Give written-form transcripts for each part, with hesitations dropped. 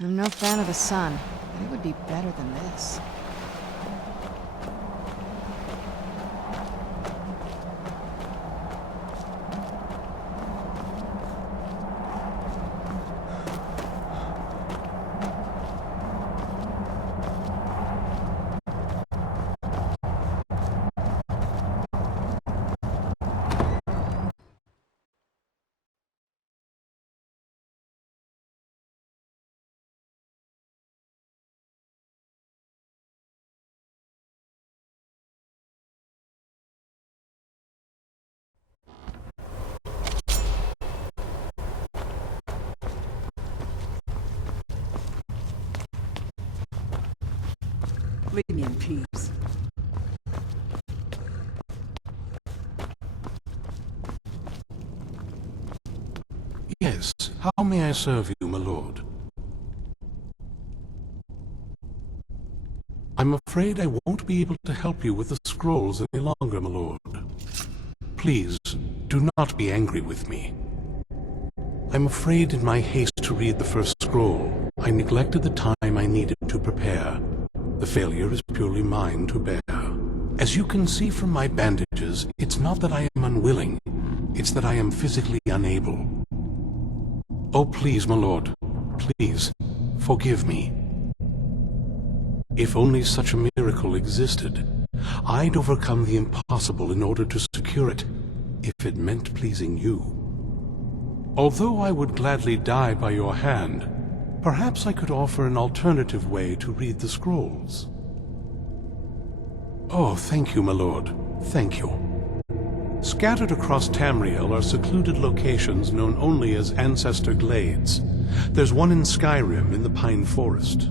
I'm no fan of the sun, but it would be better than this. Leave me in peace. Yes, how may I serve you, my lord? I'm afraid I won't be able to help you with the scrolls any longer, my lord. Please, do not be angry with me. I'm afraid in my haste to read the first scroll, I neglected the time I needed to prepare. The failure is purely mine to bear. As you can see from my bandages, it's not that I am unwilling, it's that I am physically unable. Oh, please, my lord, please, forgive me. If only such a miracle existed, I'd overcome the impossible in order to secure it, if it meant pleasing you. Although I would gladly die by your hand, perhaps I could offer an alternative way to read the scrolls. Oh, thank you, my lord. Thank you. Scattered across Tamriel are secluded locations known only as Ancestor Glades. There's one in Skyrim in the Pine Forest.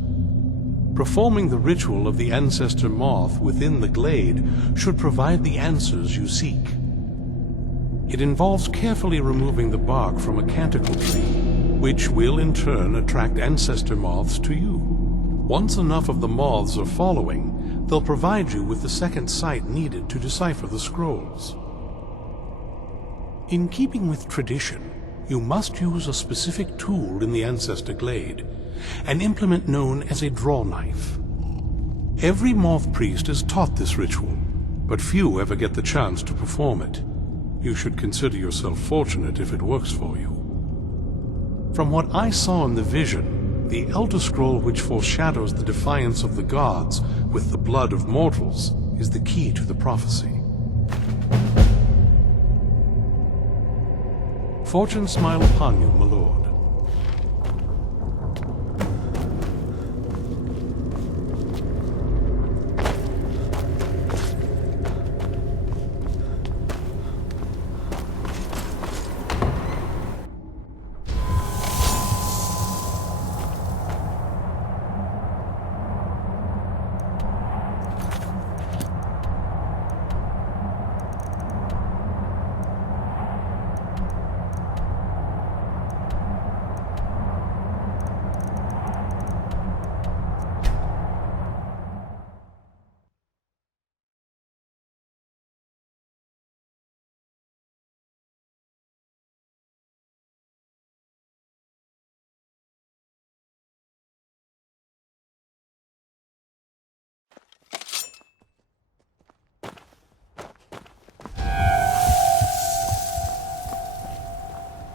Performing the ritual of the Ancestor Moth within the glade should provide the answers you seek. It involves carefully removing the bark from a canticle tree, which will in turn attract Ancestor Moths to you. Once enough of the moths are following, they'll provide you with the second sight needed to decipher the scrolls. In keeping with tradition, you must use a specific tool in the Ancestor Glade, an implement known as a draw knife. Every moth priest is taught this ritual, but few ever get the chance to perform it. You should consider yourself fortunate if it works for you. From what I saw in the vision, the Elder Scroll which foreshadows the defiance of the gods with the blood of mortals is the key to the prophecy. Fortune smile upon you, my lord.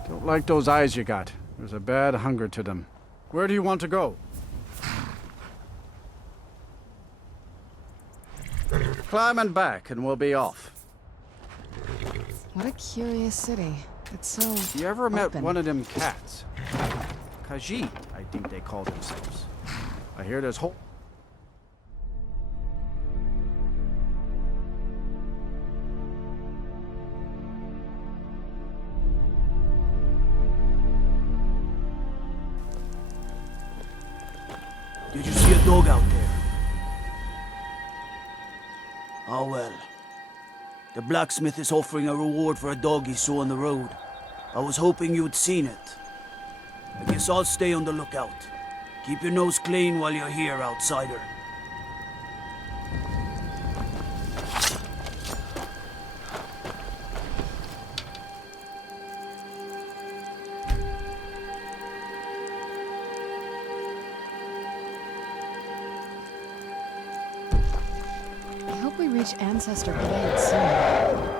Don't like those eyes you got. There's a bad hunger to them. Where do you want to go? Climbing back and we'll be off. What a curious city. It's so You ever met open. one of them cats? Khajiit, I think they call themselves. I hear there's whole... dog out there. Oh well. The blacksmith is offering a reward for a dog he saw on the road. I was hoping you'd seen it. I guess I'll stay on the lookout. Keep your nose clean while you're here, outsider. I hope we reach Ancestor Glade soon.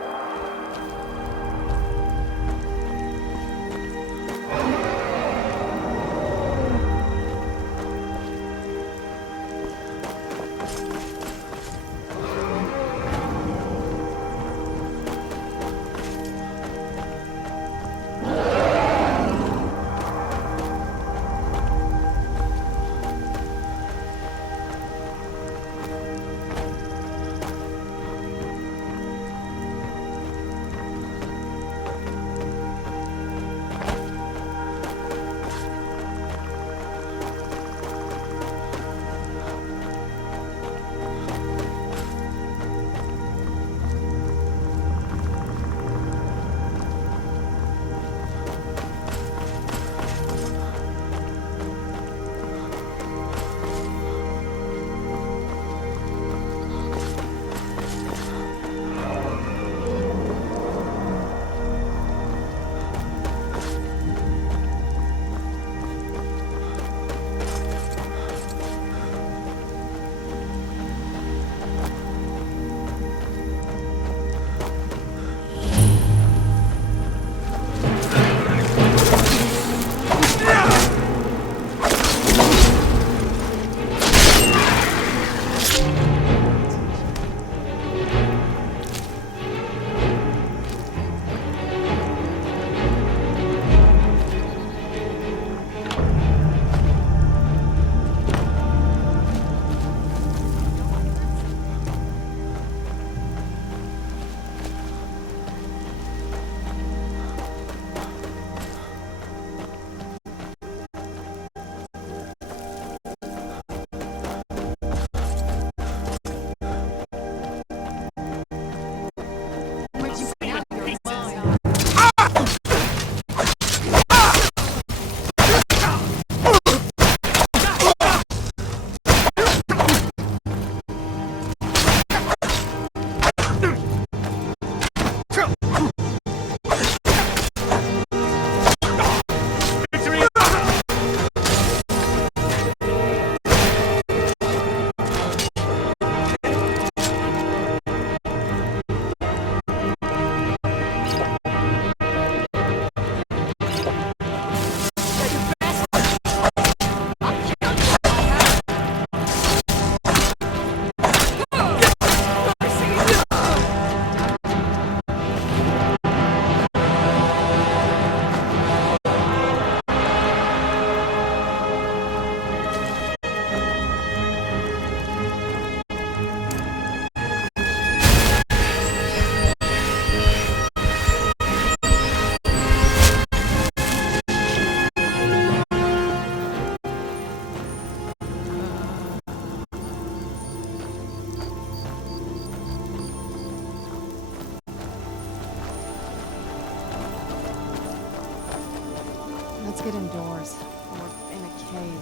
Let's get indoors. Or in a cave.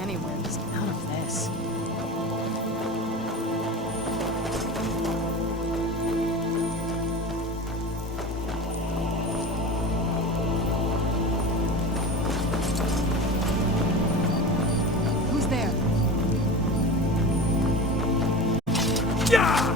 Anywhere, just out of this. Who's there? Yeah!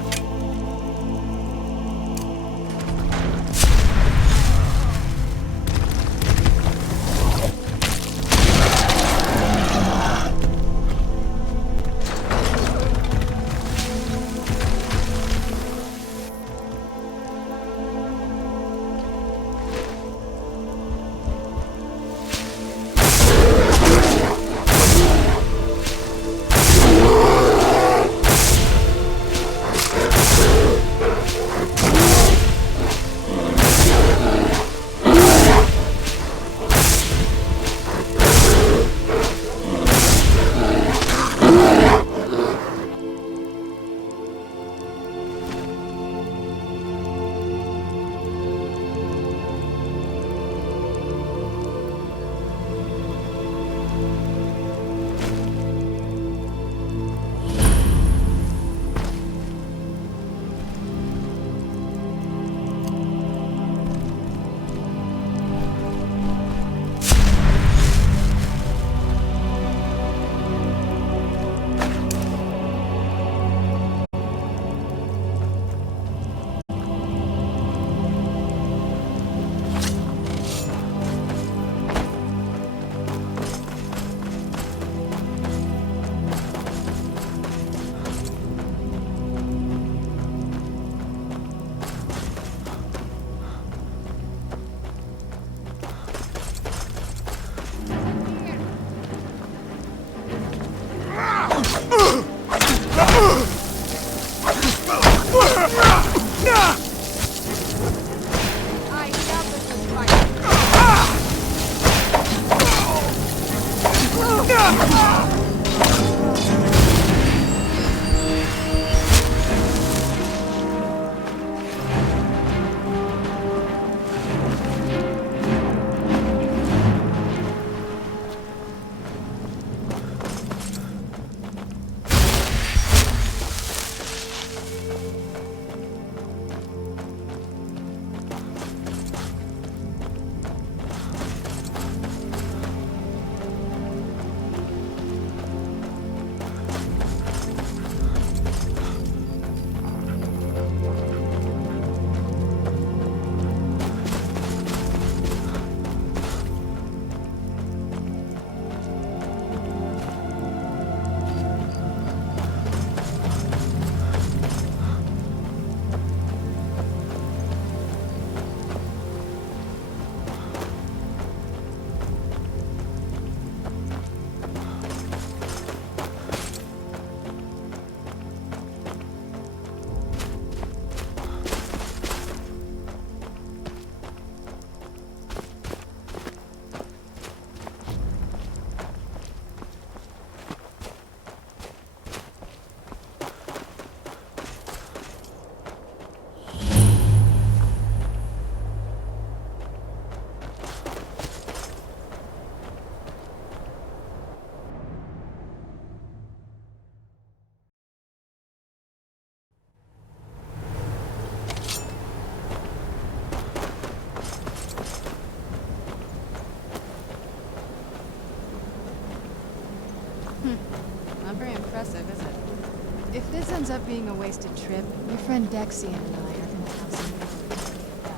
If this ends up being a wasted trip, your friend Dexy and I are gonna have some memories to get back.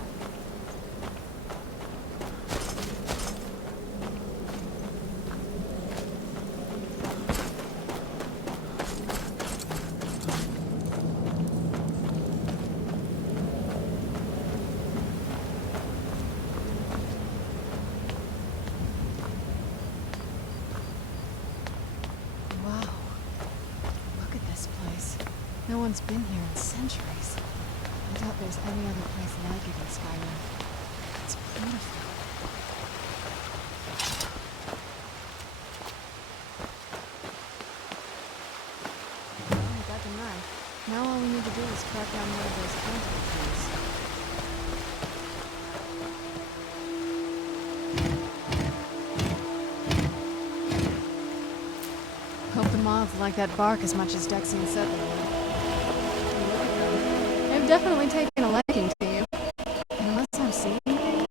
Wow. Look at this place. No one's been here in centuries. I doubt there's any other place like it in Skyrim. It's beautiful. Oh, I got the knife. Now all we need to do is track down one of those contact points. Hope the moths like that bark as much as Dexy said they would. Look at them. They've definitely taken a liking to you. Unless I'm seeing things.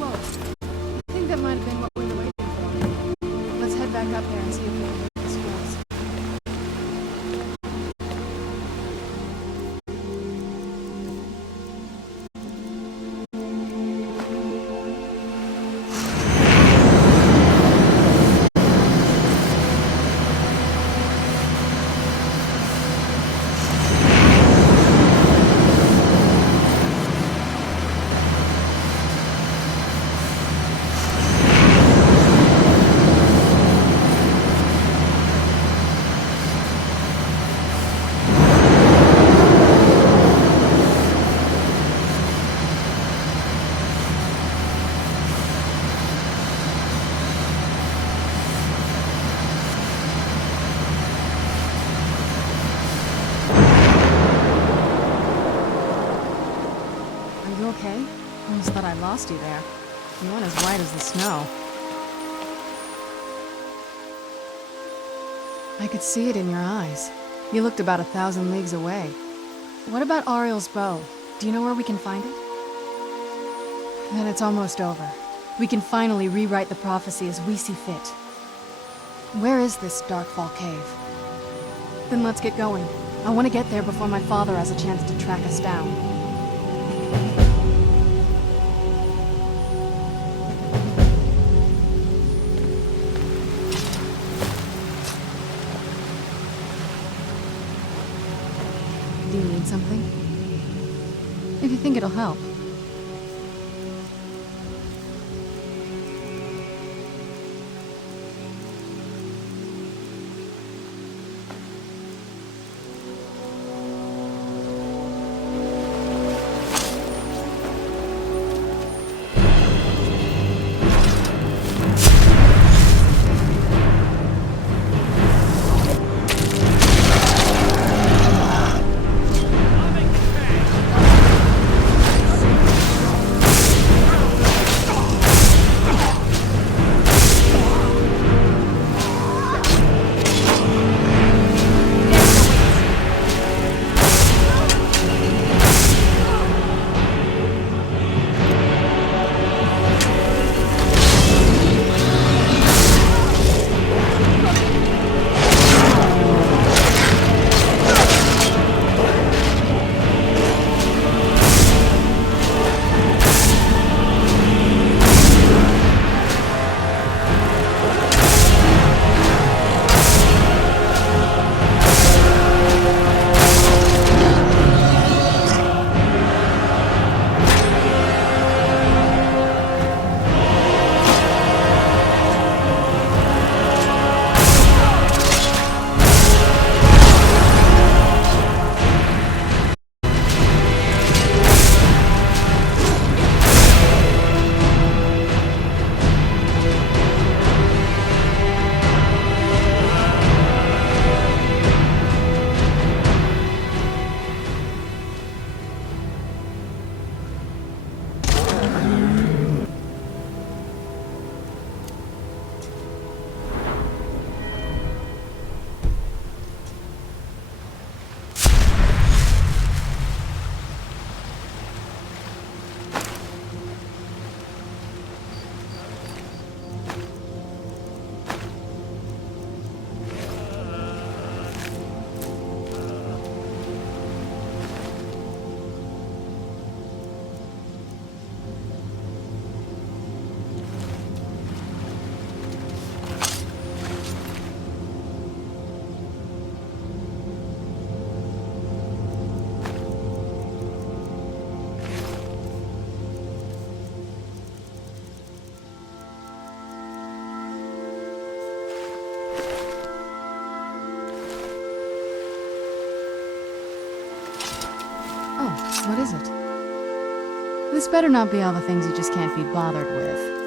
Whoa. I think that might have been what we were waiting for. Let's head back up there and see if we can get the scrolls. Are you okay? Almost thought I lost you there. You went as white as the snow. I could see it in your eyes. You looked about 1,000 leagues away. What about Ariel's bow? Do you know where we can find it? Then it's almost over. We can finally rewrite the prophecy as we see fit. Where is this Darkfall cave? Then let's get going. I want to get there before my father has a chance to track us down. Do you need something? If you think it'll help. This better not be all the things you just can't be bothered with.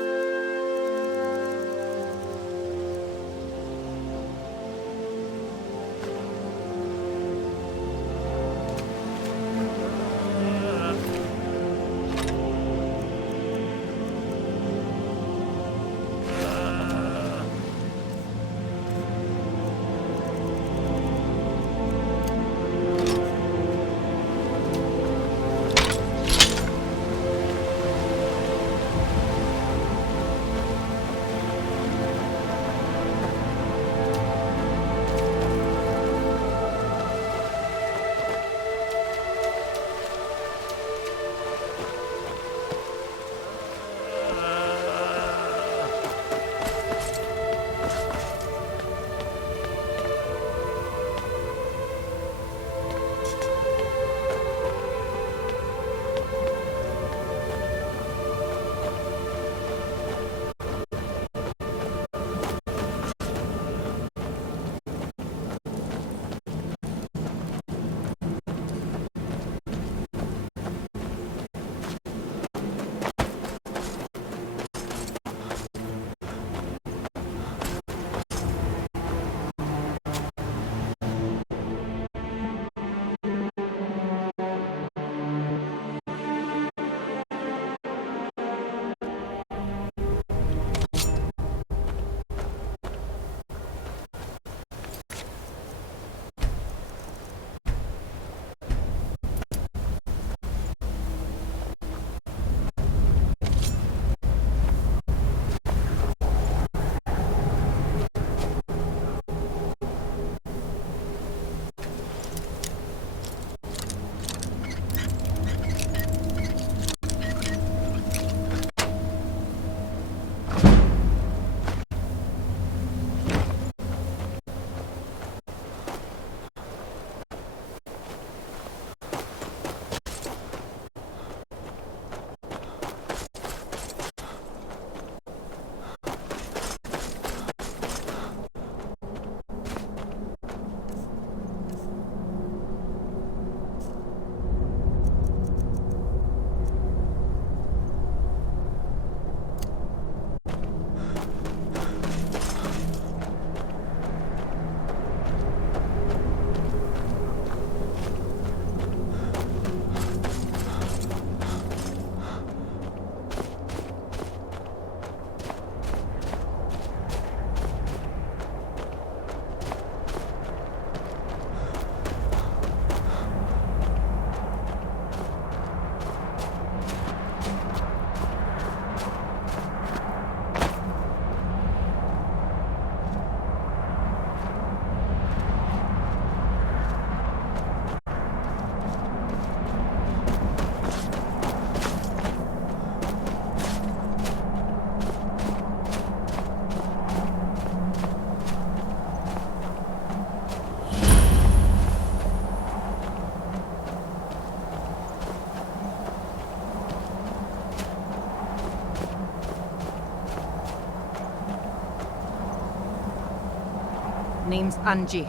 Name's Angie,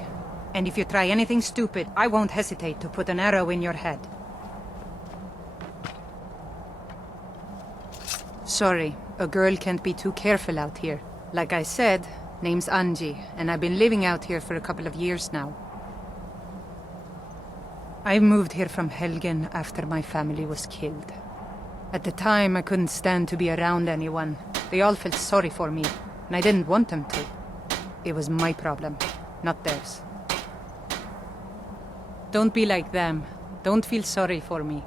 and if you try anything stupid, I won't hesitate to put an arrow in your head. Sorry, a girl can't be too careful out here. Like I said, name's Angie, and I've been living out here for a couple of years now. I moved here from Helgen after my family was killed. At the time, I couldn't stand to be around anyone. They all felt sorry for me, and I didn't want them to. It was my problem, not theirs. Don't be like them. Don't feel sorry for me.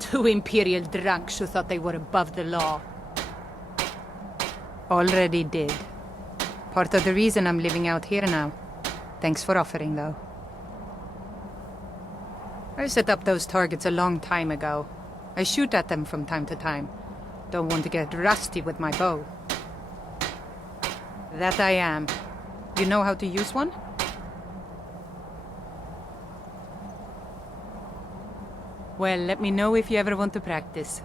Two Imperial drunks who thought they were above the law. Already did. Part of the reason I'm living out here now. Thanks for offering, though. I set up those targets a long time ago. I shoot at them from time to time. Don't want to get rusty with my bow. That I am. You know how to use one? Well, let me know if you ever want to practice.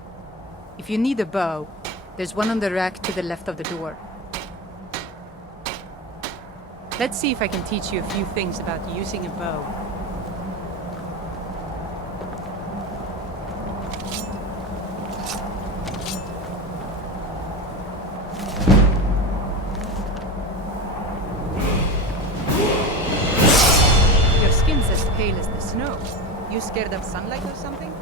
If you need a bow, there's one on the rack to the left of the door. Let's see if I can teach you a few things about using a bow. you scared of sunlight or something?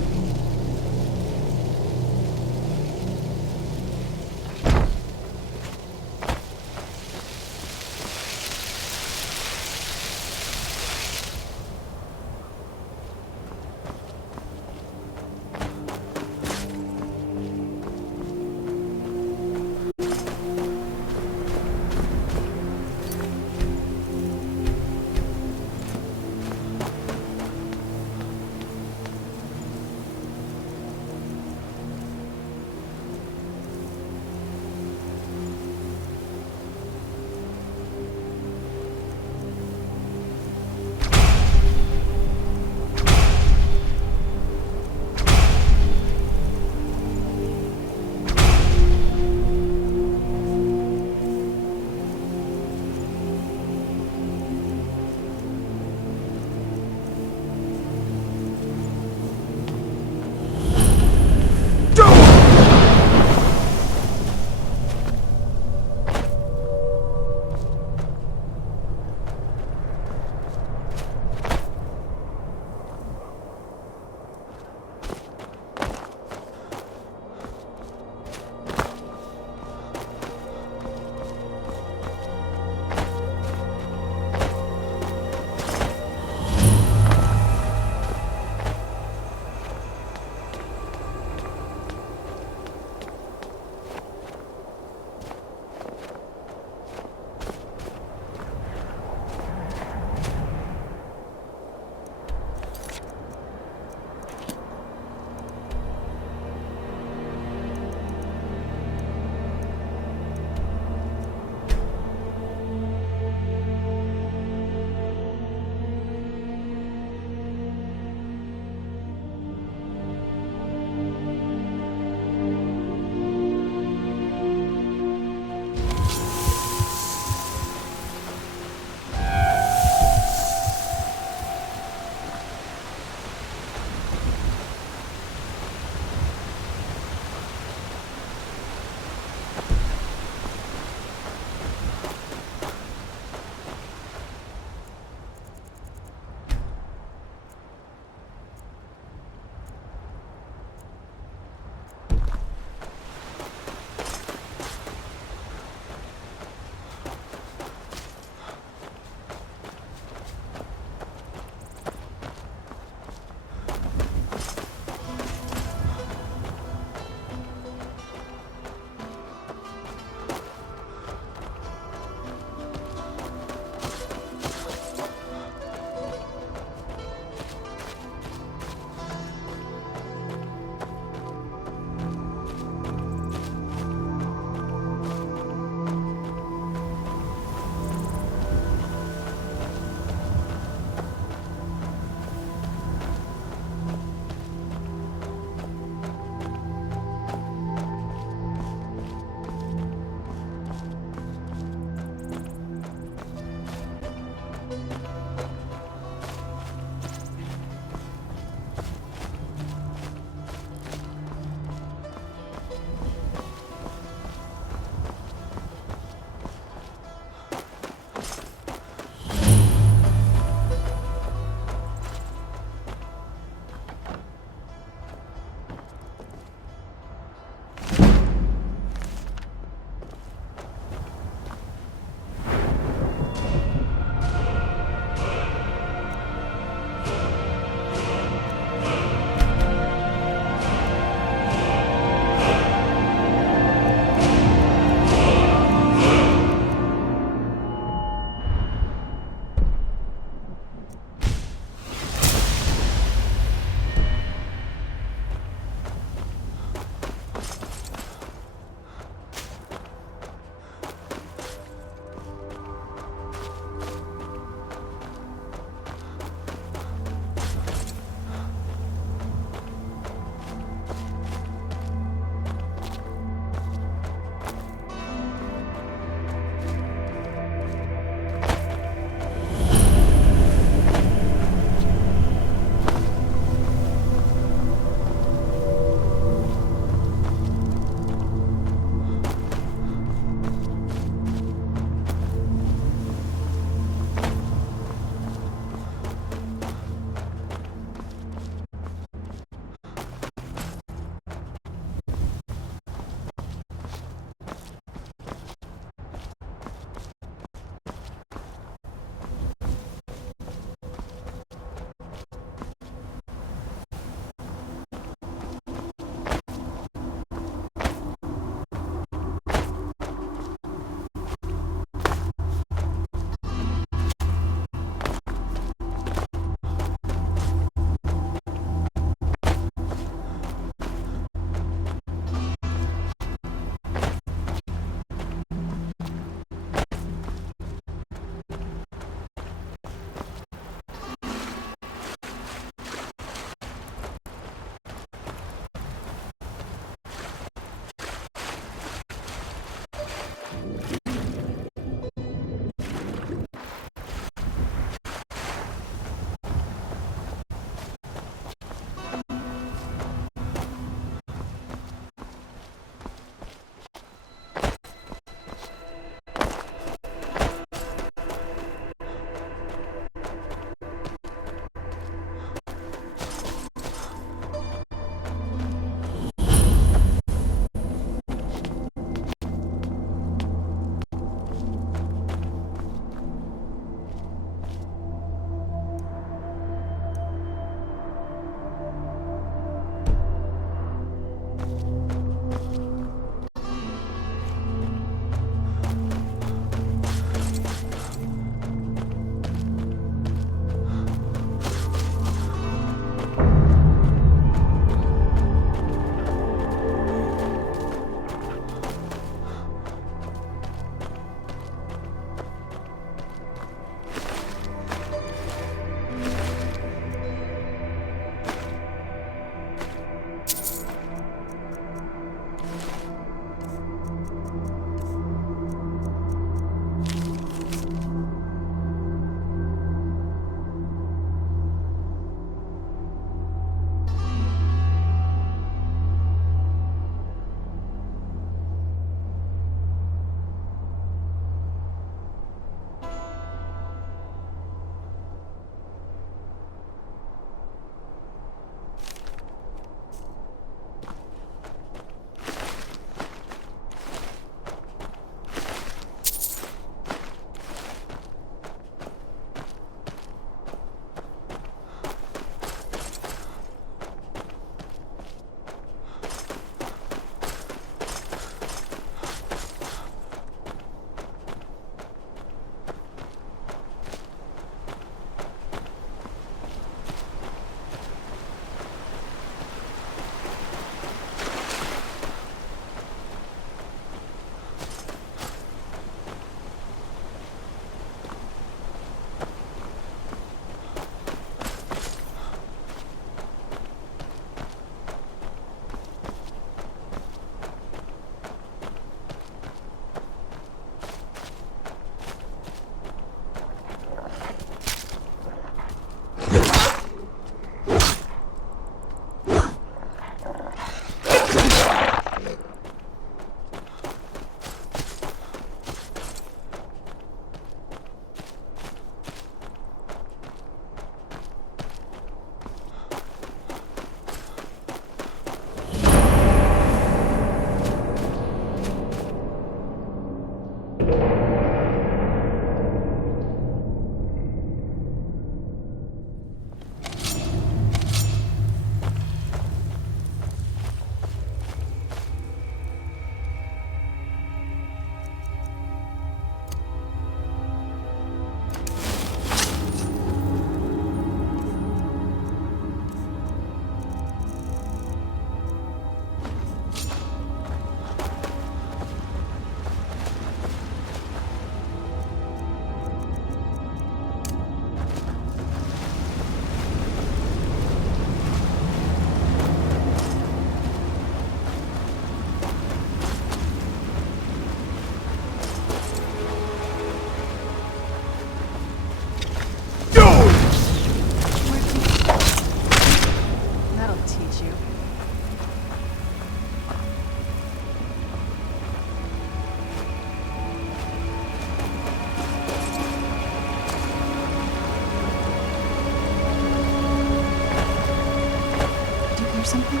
something?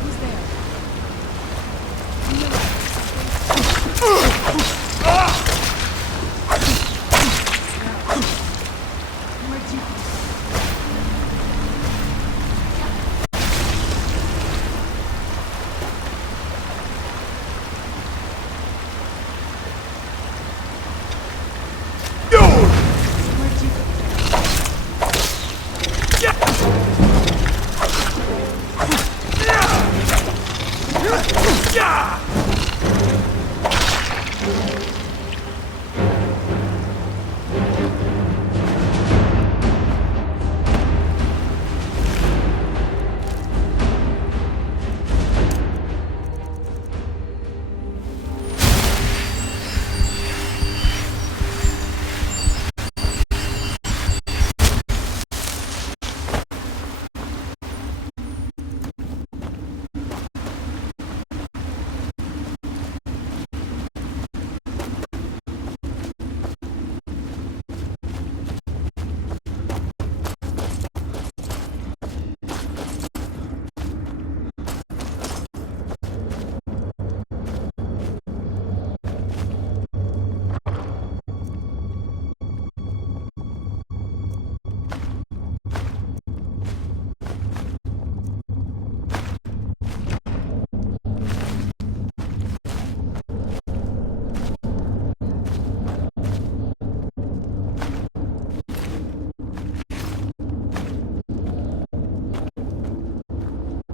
Who's there? Where'd you come from? Where'd you come from?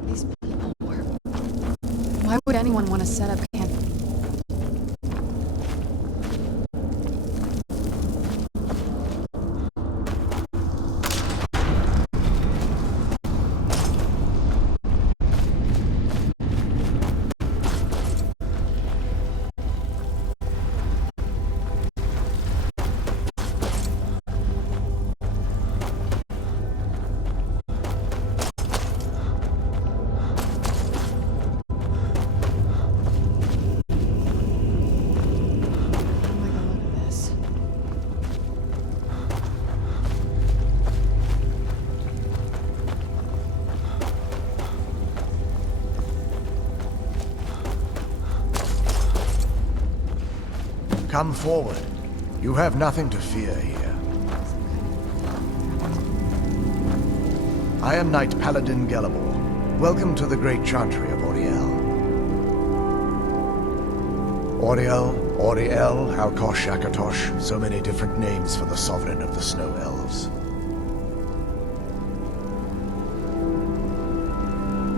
These people were... Why would anyone want to set up camp? Come forward. You have nothing to fear here. I am Knight Paladin Gelabor. Welcome to the Great Chantry of Auriel. Auriel, Auriel, Halkosh, Akatosh, so many different names for the sovereign of the Snow Elves.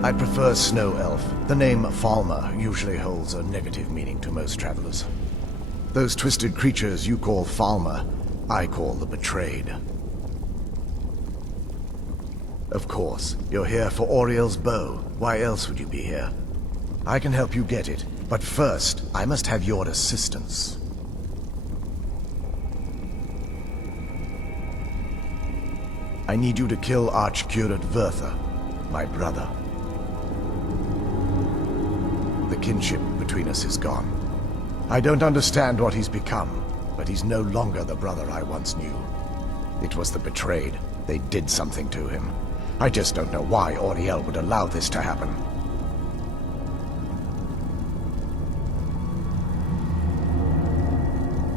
I prefer Snow Elf. The name Falmer usually holds a negative meaning to most travelers. Those twisted creatures you call Falmer, I call the Betrayed. Of course, you're here for Auriel's bow. Why else would you be here? I can help you get it, but first, I must have your assistance. I need you to kill Archcurate Vertha, my brother. The kinship between us is gone. I don't understand what he's become, but he's no longer the brother I once knew. It was the Betrayed. They did something to him. I just don't know why Auriel would allow this to happen.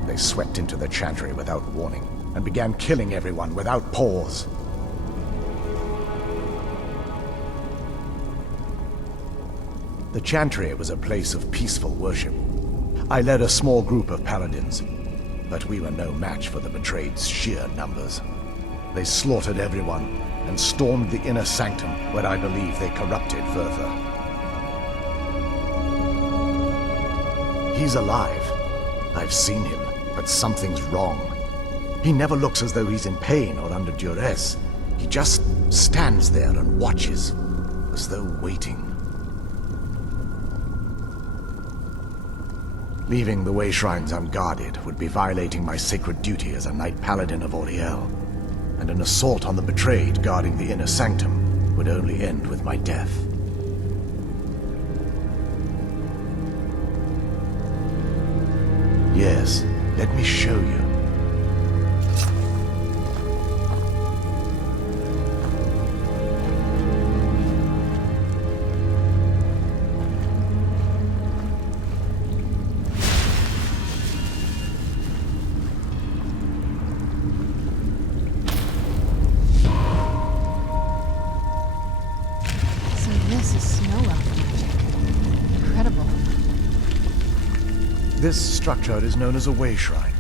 They swept into the Chantry without warning, and began killing everyone without pause. The Chantry was a place of peaceful worship. I led a small group of paladins, but we were no match for the Betrayed's sheer numbers. They slaughtered everyone and stormed the inner sanctum where I believe they corrupted Vertha. He's alive. I've seen him, but something's wrong. He never looks as though he's in pain or under duress. He just stands there and watches, as though waiting. Leaving the way shrines unguarded would be violating my sacred duty as a Knight Paladin of Auriel, and an assault on the betrayed guarding the inner sanctum would only end with my death. Yes, let me show you. So this is snow elf magic. Incredible. This structure is known as a way shrine.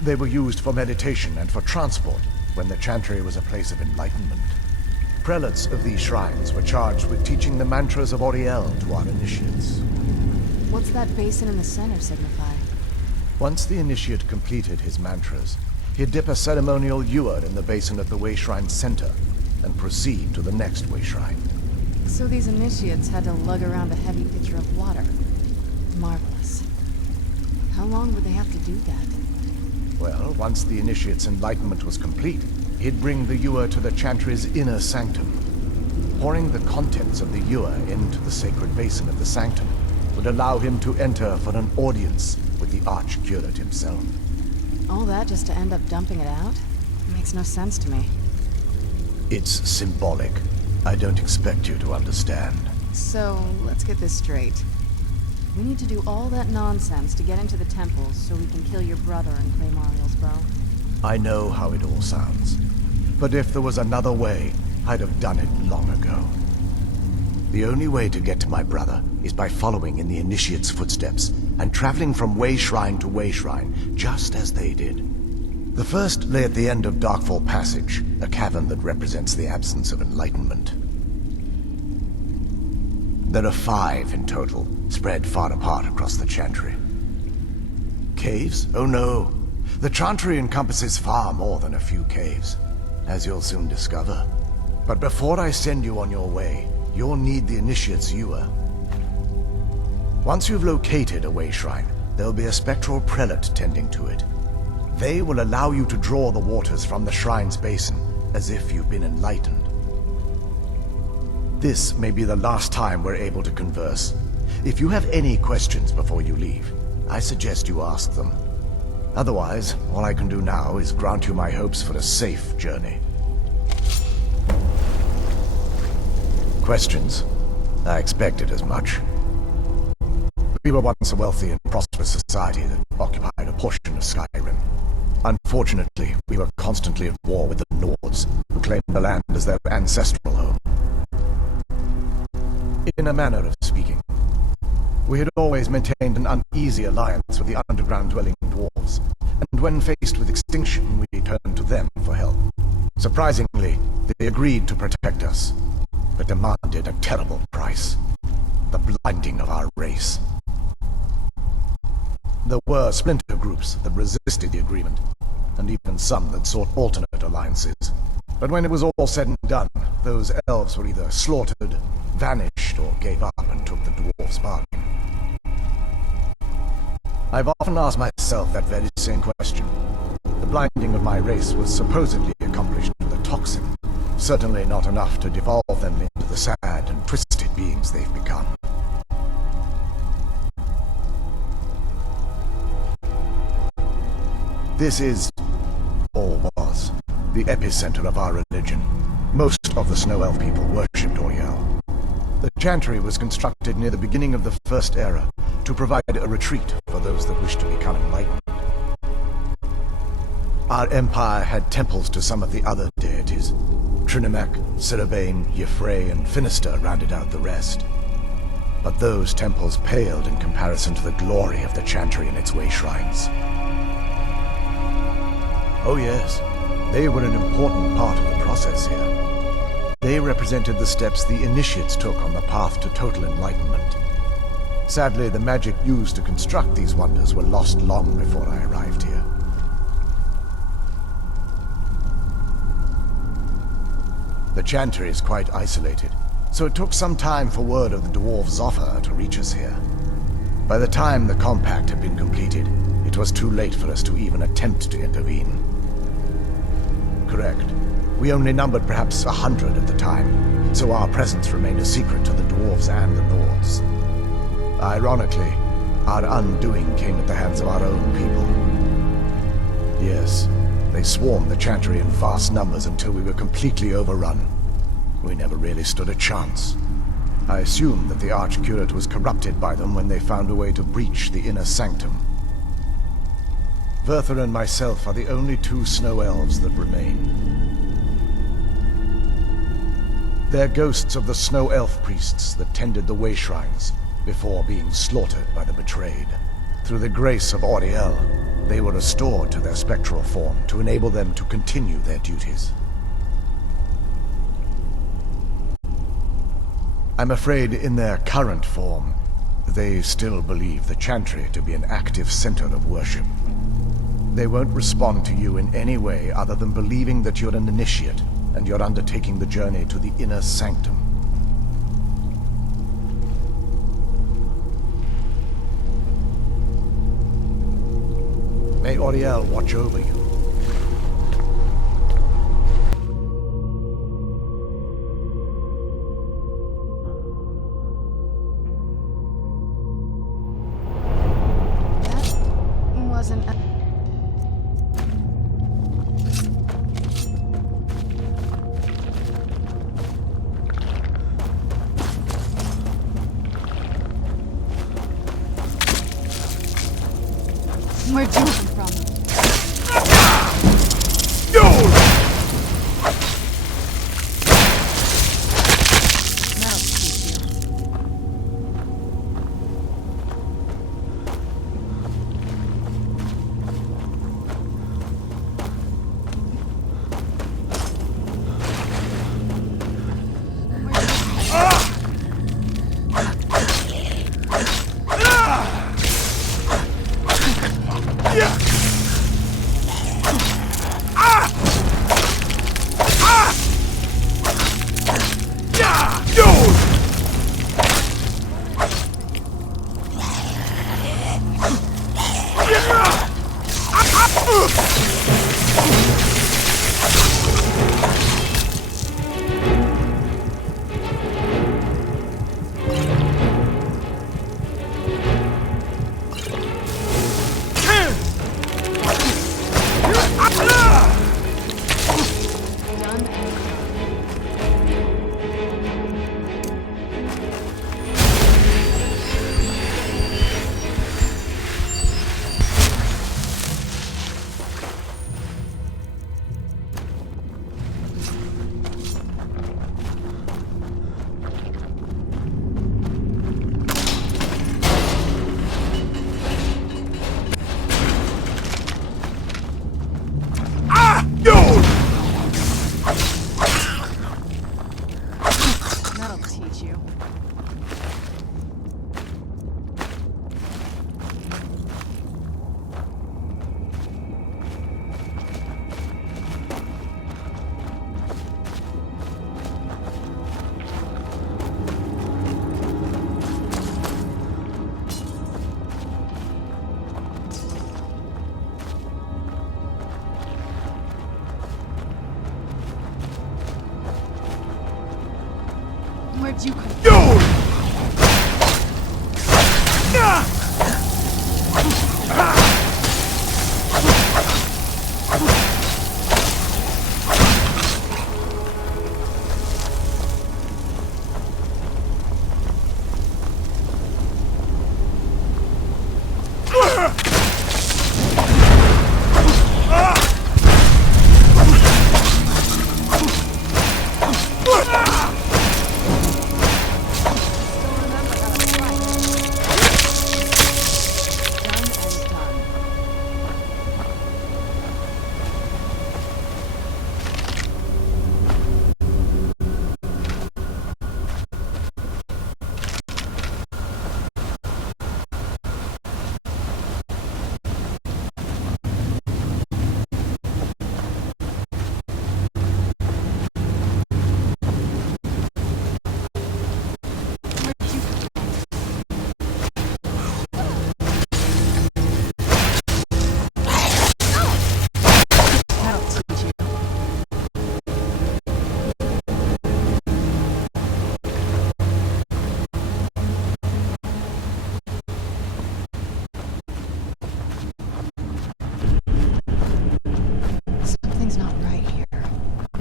They were used for meditation and for transport when the Chantry was a place of enlightenment. Prelates of these shrines were charged with teaching the mantras of Auriel to our initiates. What's that basin in the center signify? Once the initiate completed his mantras, he'd dip a ceremonial ewer in the basin at the way shrine's center and proceed to the next way shrine. So these initiates had to lug around a heavy pitcher of water. Marvelous. How long would they have to do that? Well, once the initiate's enlightenment was complete, he'd bring the ewer to the Chantry's inner sanctum. Pouring the contents of the ewer into the sacred basin of the sanctum would allow him to enter for an audience with the Archcurate himself. All that just to end up dumping it out? Makes no sense to me. It's symbolic. I don't expect you to understand. So, let's get this straight. We need to do all that nonsense to get into the temples so we can kill your brother and claim Ariel's bow. I know how it all sounds. But if there was another way, I'd have done it long ago. The only way to get to my brother is by following in the Initiate's footsteps and traveling from way shrine to way shrine, just as they did. The first lay at the end of Darkfall Passage, a cavern that represents the absence of enlightenment. There are 5 in total, spread far apart across the Chantry. Caves? Oh no. The Chantry encompasses far more than a few caves, as you'll soon discover. But before I send you on your way, you'll need the Initiate's ewer. Once you've located a way shrine, there'll be a spectral prelate tending to it. They will allow you to draw the waters from the shrine's basin, as if you've been enlightened. This may be the last time we're able to converse. If you have any questions before you leave, I suggest you ask them. Otherwise, all I can do now is grant you my hopes for a safe journey. Questions? I expected as much. We were once a wealthy and prosperous society that occupied a portion of Skyrim. Unfortunately, we were constantly at war with the Nords, who claimed the land as their ancestral home. In a manner of speaking, we had always maintained an uneasy alliance with the underground-dwelling dwarves, and when faced with extinction, we turned to them for help. Surprisingly, they agreed to protect us, but demanded a terrible price: the blinding of our race. There were splinter groups that resisted the agreement, and even some that sought alternate alliances. But when it was all said and done, those elves were either slaughtered, vanished, or gave up and took the dwarves' bargain. I've often asked myself that very same question. The blinding of my race was supposedly accomplished with a toxin, certainly not enough to devolve them into the sad and twisted beings they've become. This is, or was, the epicenter of our religion. Most of the Snow Elf people worshipped Auriel. The Chantry was constructed near the beginning of the First Era to provide a retreat for those that wished to become enlightened. Our empire had temples to some of the other deities. Trinimac, Ciribane, Yffrey, and Finister rounded out the rest. But those temples paled in comparison to the glory of the Chantry and its way shrines. Oh yes, they were an important part of the process here. They represented the steps the initiates took on the path to total enlightenment. Sadly, the magic used to construct these wonders were lost long before I arrived here. The chantry is quite isolated, so it took some time for word of the dwarves' offer to reach us here. By the time the compact had been completed, it was too late for us to even attempt to intervene. Correct. We only numbered perhaps 100 at the time, so our presence remained a secret to the dwarves and the lords. Ironically, our undoing came at the hands of our own people. Yes, they swarmed the chantry in vast numbers until we were completely overrun. We never really stood a chance. I assumed that the Archcurate was corrupted by them when they found a way to breach the inner sanctum. Verther and myself are the only two snow elves that remain. They're ghosts of the snow elf priests that tended the way shrines before being slaughtered by the betrayed. Through the grace of Auriel, they were restored to their spectral form to enable them to continue their duties. I'm afraid in their current form, they still believe the chantry to be an active center of worship. They won't respond to you in any way other than believing that you're an initiate and you're undertaking the journey to the inner sanctum. May Auriel watch over you. That wasn't... Where'd you come from? That'll teach you. That'll teach you. Where'd you come from?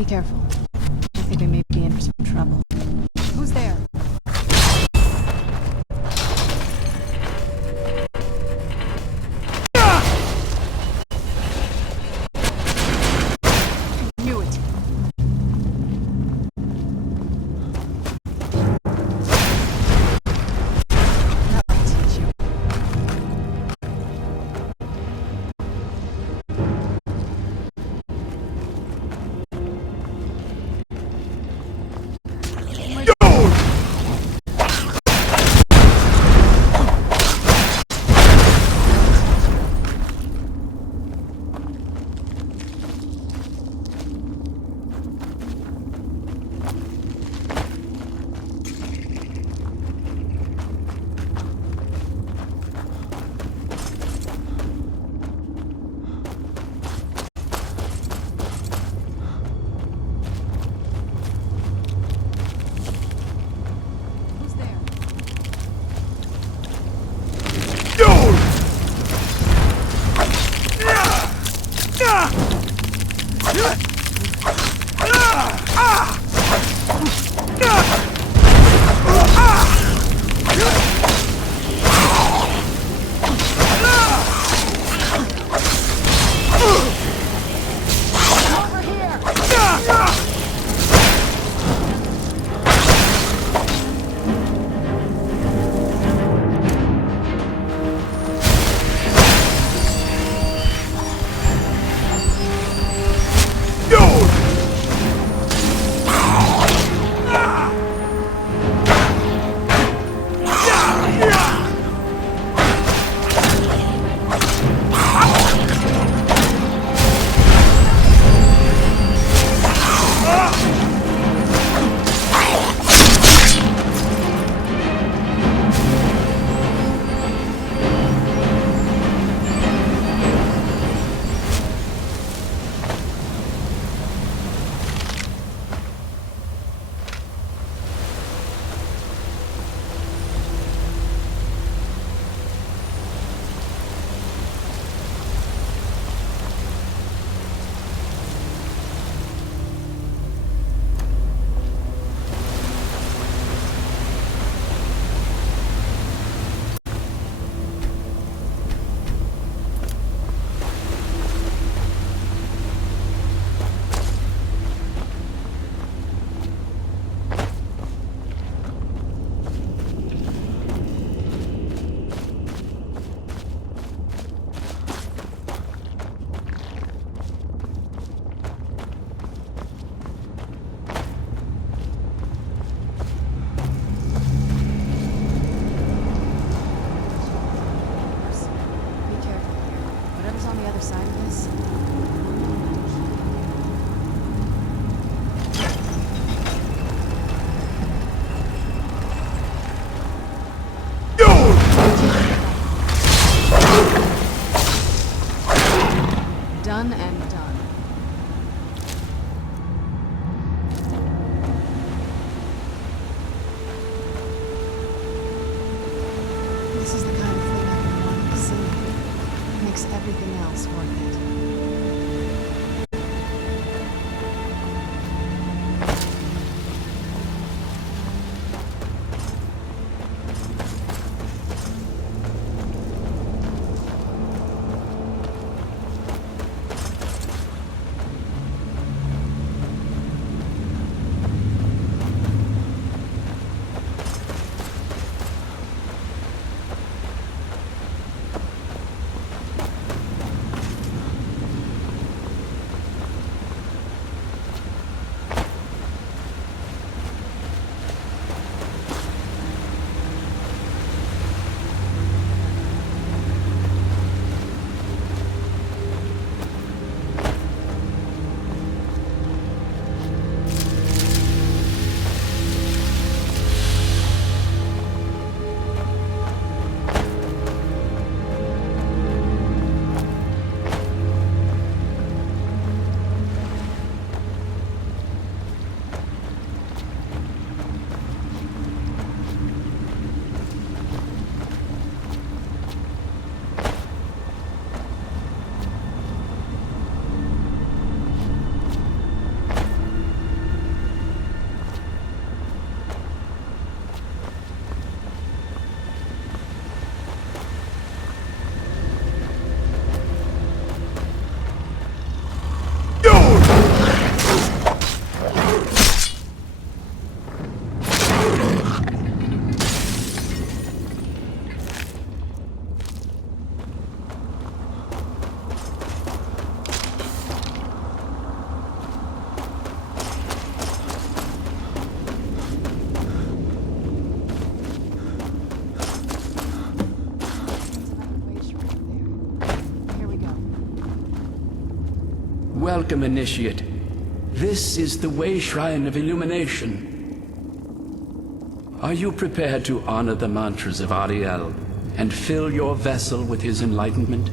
Be careful. I think we may be in for some trouble. Who's there? Knew it. That'll teach you. Who's there? Be careful. Whatever's on the other side of this. Done and done. This is the kind of thing I've been wanting to see. Makes everything else worth it. Welcome, Initiate. This is the Way Shrine of Illumination. Are you prepared to honor the mantras of Ariel and fill your vessel with his enlightenment?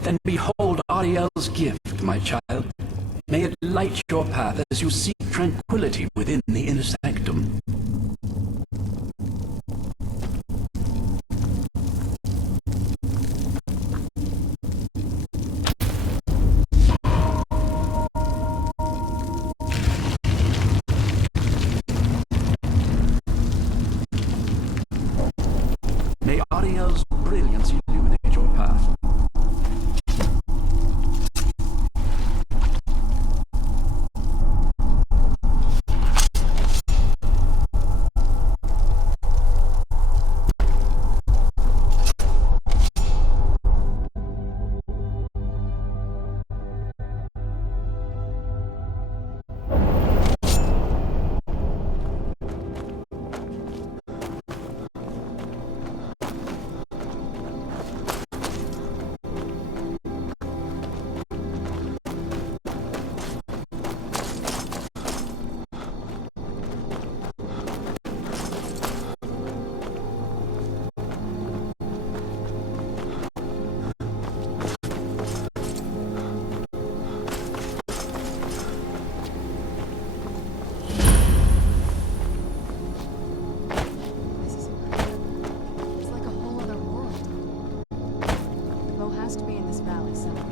Then behold Ariel's gift, my child. May it light your path as you seek tranquility within the inner sanctum. May Ariel's brilliance illuminate your path. This is incredible. It's like a whole other world. The bow has to be in this valley somewhere.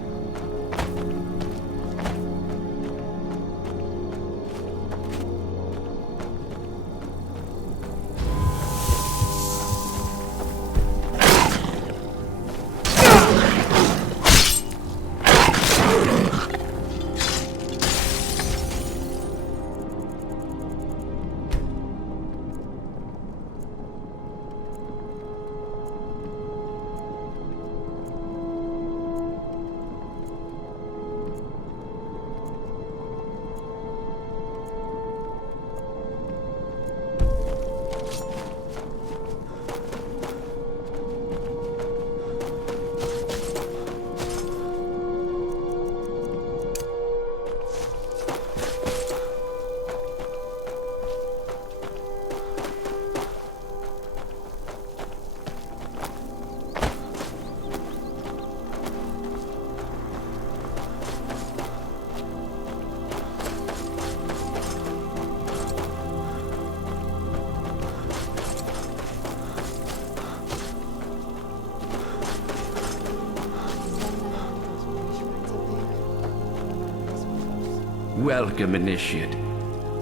Welcome, Initiate.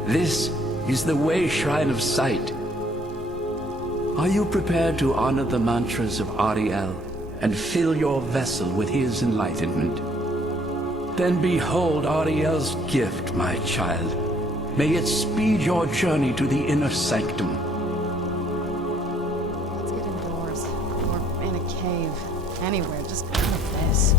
This is the Way Shrine of Sight. Are you prepared to honor the mantras of Ariel and fill your vessel with his enlightenment? Then behold Ariel's gift, my child. May it speed your journey to the inner sanctum. Let's get indoors. Or in a cave. Anywhere, just none of this.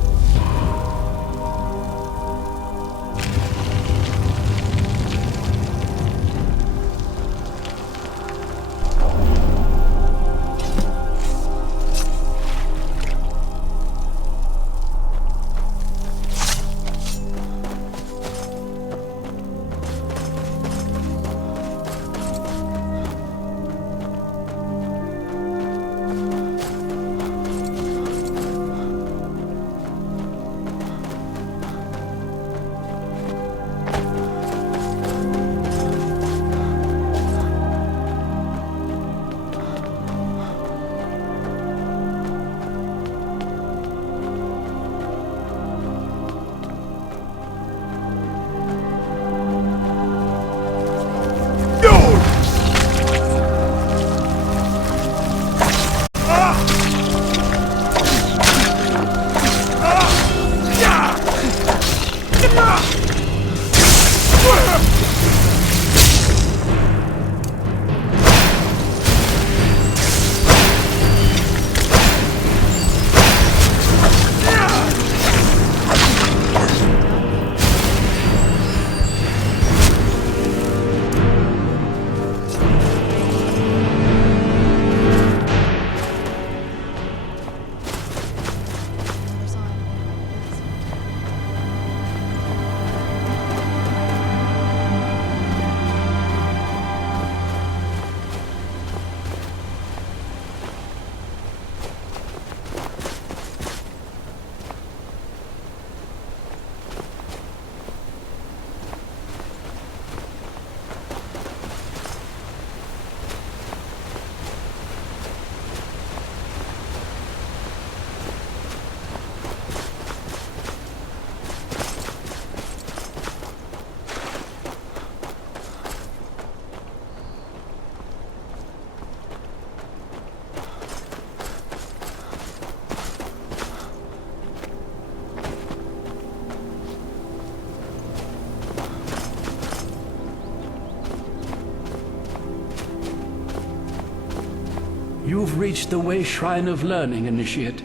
You've reached the Way Shrine of Learning, Initiate.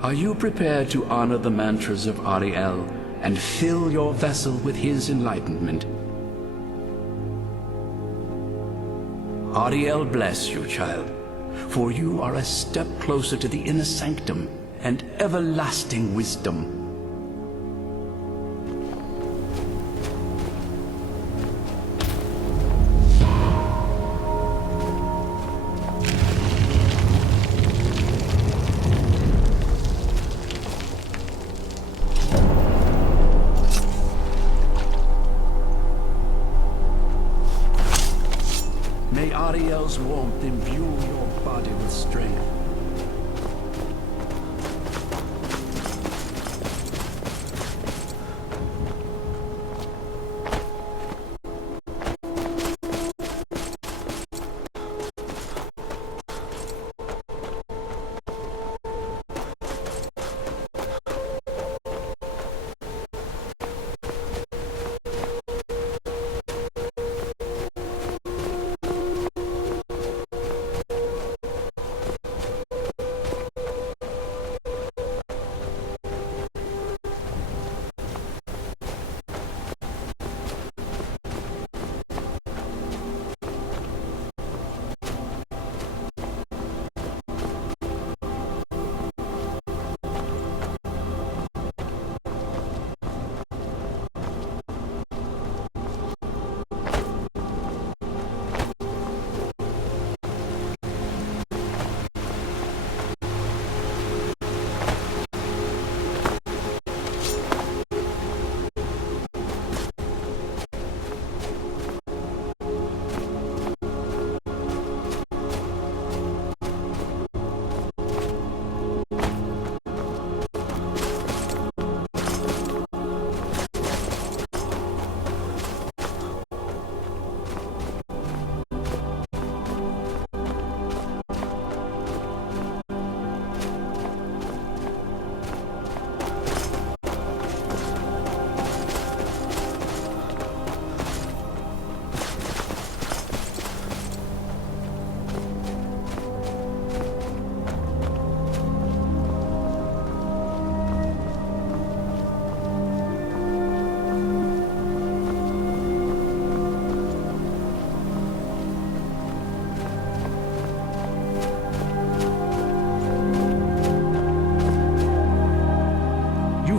Are you prepared to honor the mantras of Ariel and fill your vessel with his enlightenment? Ariel bless you, child, for you are a step closer to the inner sanctum and everlasting wisdom. May Ariel's warmth imbue your body with strength.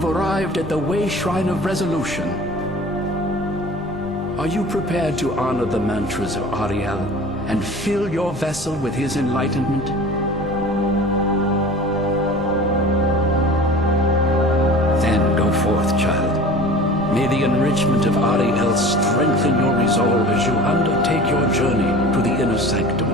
Arrived at the Way Shrine of Resolution. Are you prepared to honor the mantras of Ariel and fill your vessel with his enlightenment? Then go forth, child. May the enrichment of Ariel strengthen your resolve as you undertake your journey to the inner sanctum.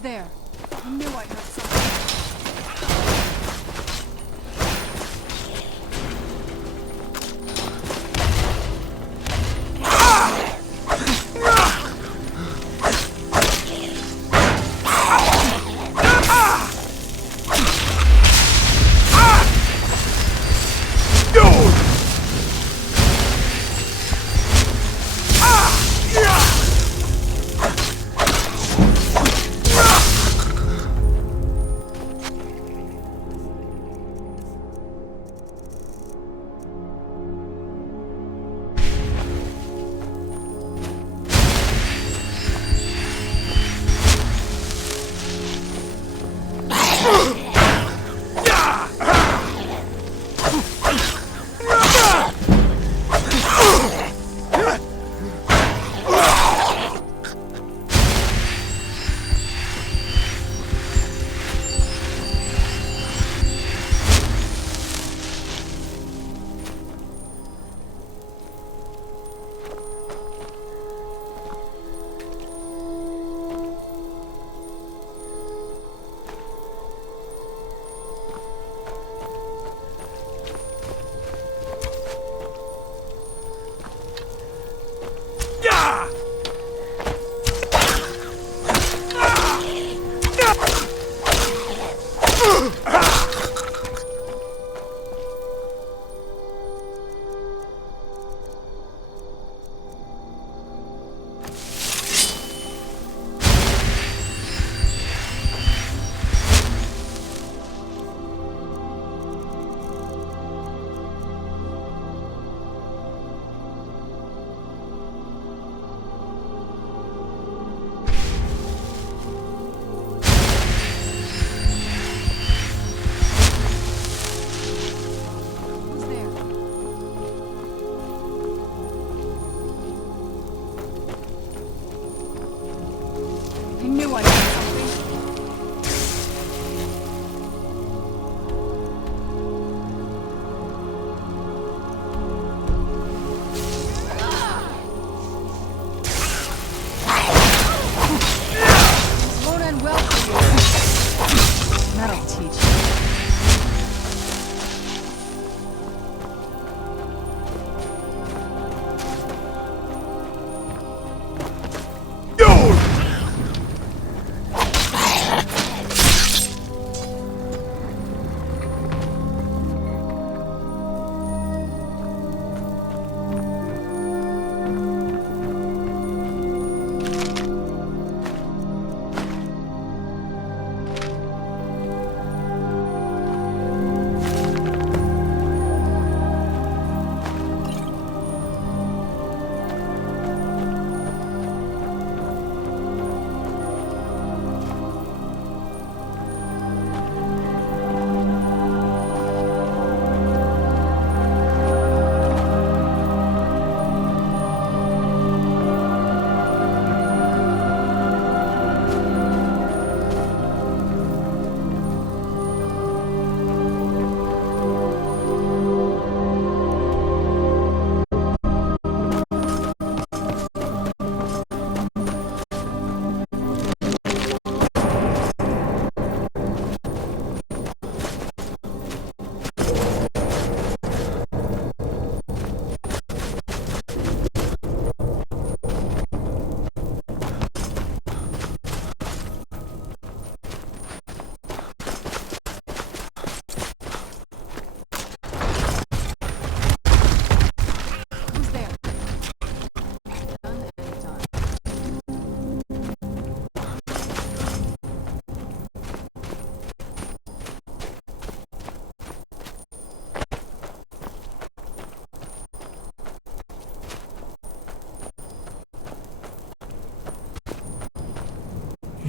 Who's there? I knew I heard something.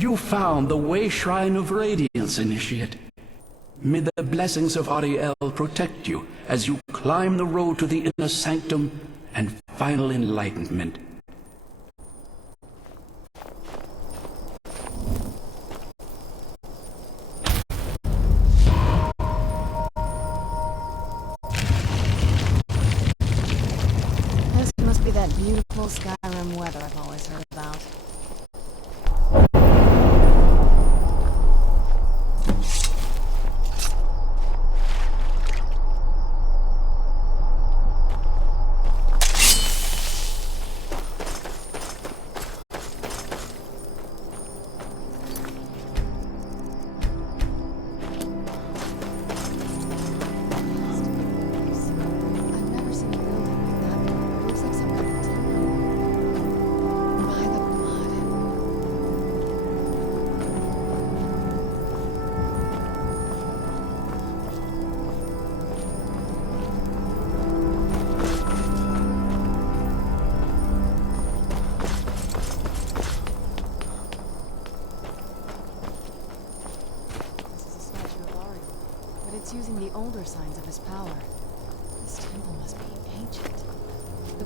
You found the Way Shrine of Radiance, Initiate. May the blessings of Ariel protect you as you climb the road to the inner sanctum and final enlightenment. This must be that beautiful Skyrim weather I've always heard about.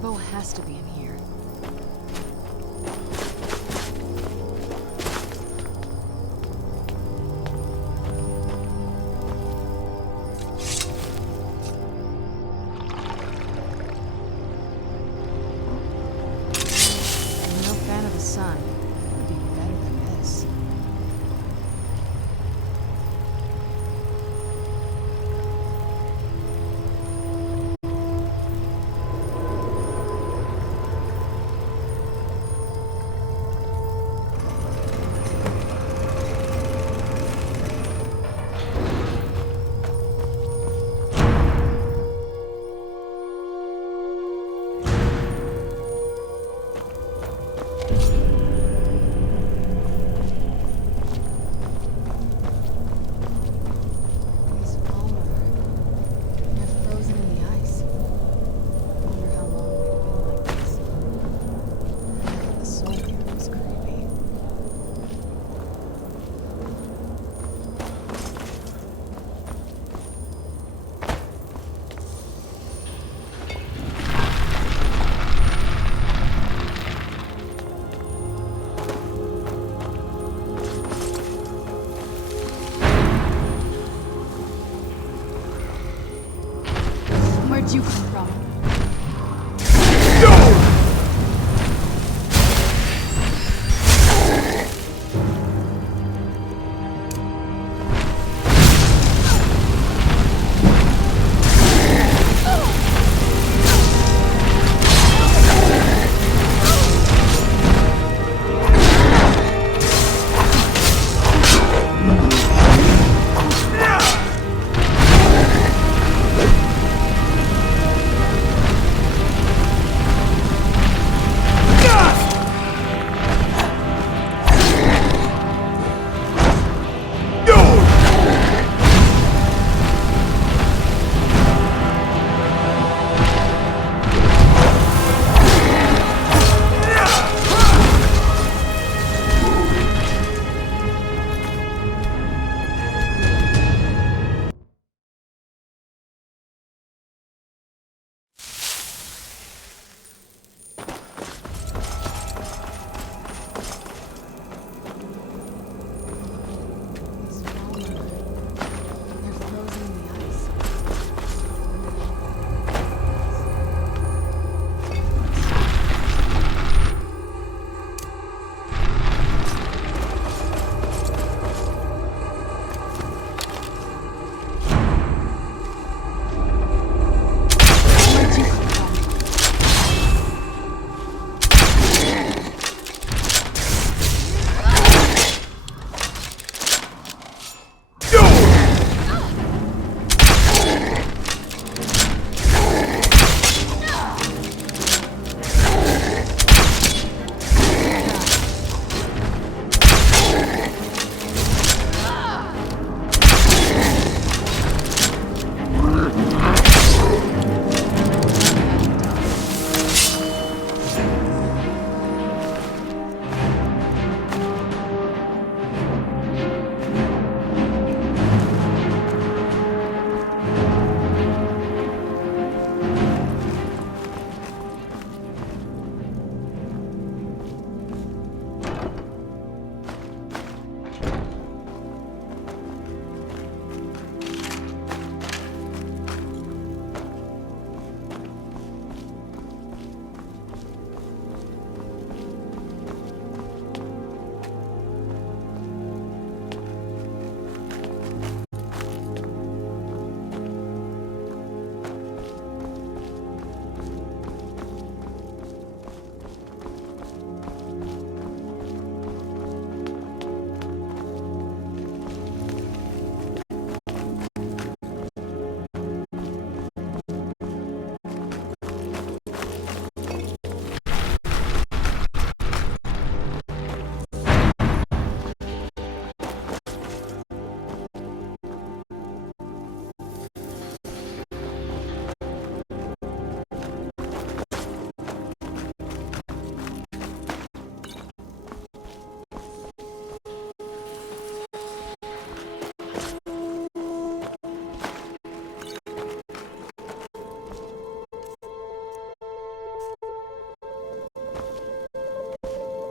bow has to be in here. I'm no fan of the sun. It would be better than this. These Palmer, they're frozen in the ice. I wonder how long they've been like this. The soul here is creepy. Where'd you come from?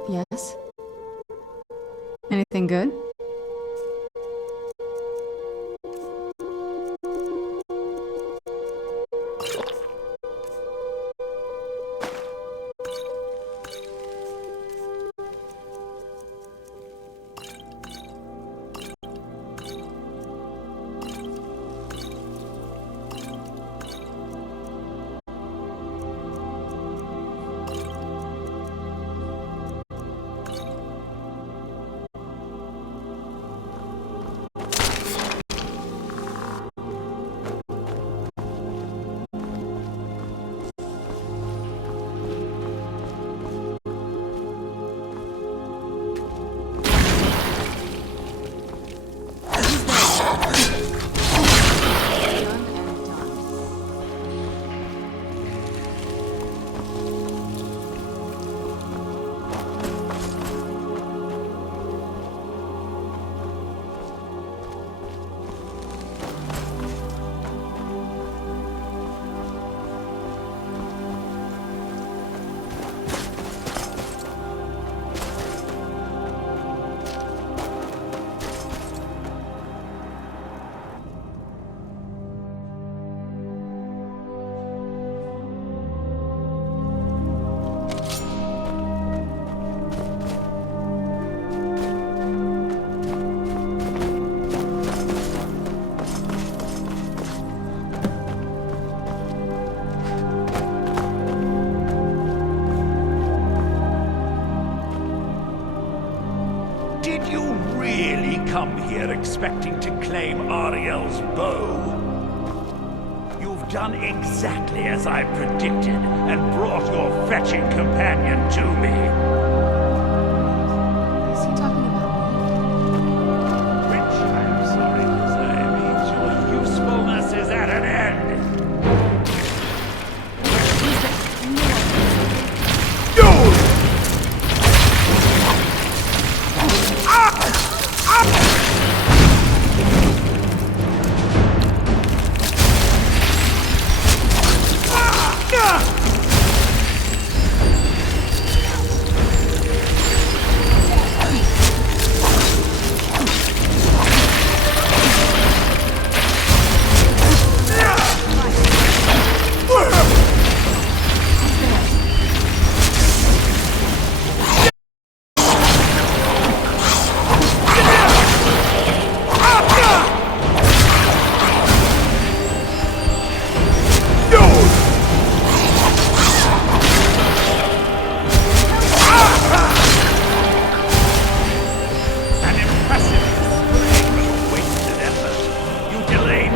Yes? Anything good? Did you really come here expecting to claim Ariel's bow? You've done exactly as I predicted and brought your fetching companion to me. Is he talking about Which, I'm sorry to say, means your usefulness is at an end.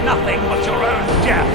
Nothing but your own death.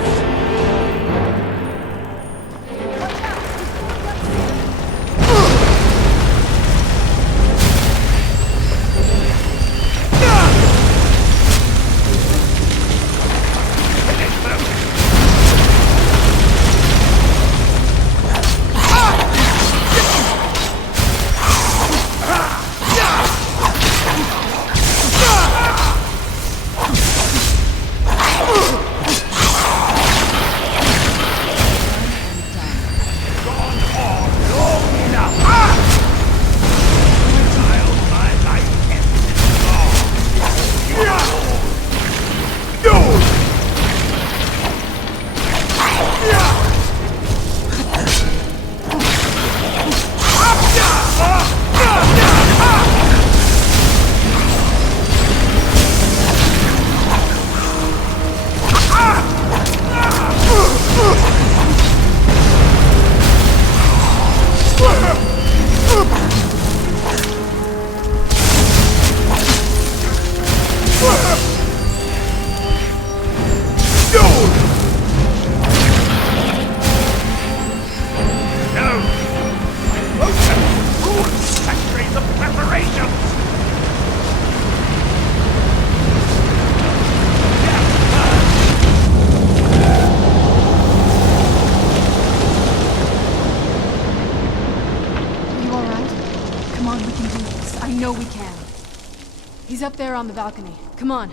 He's up there on the balcony. Come on.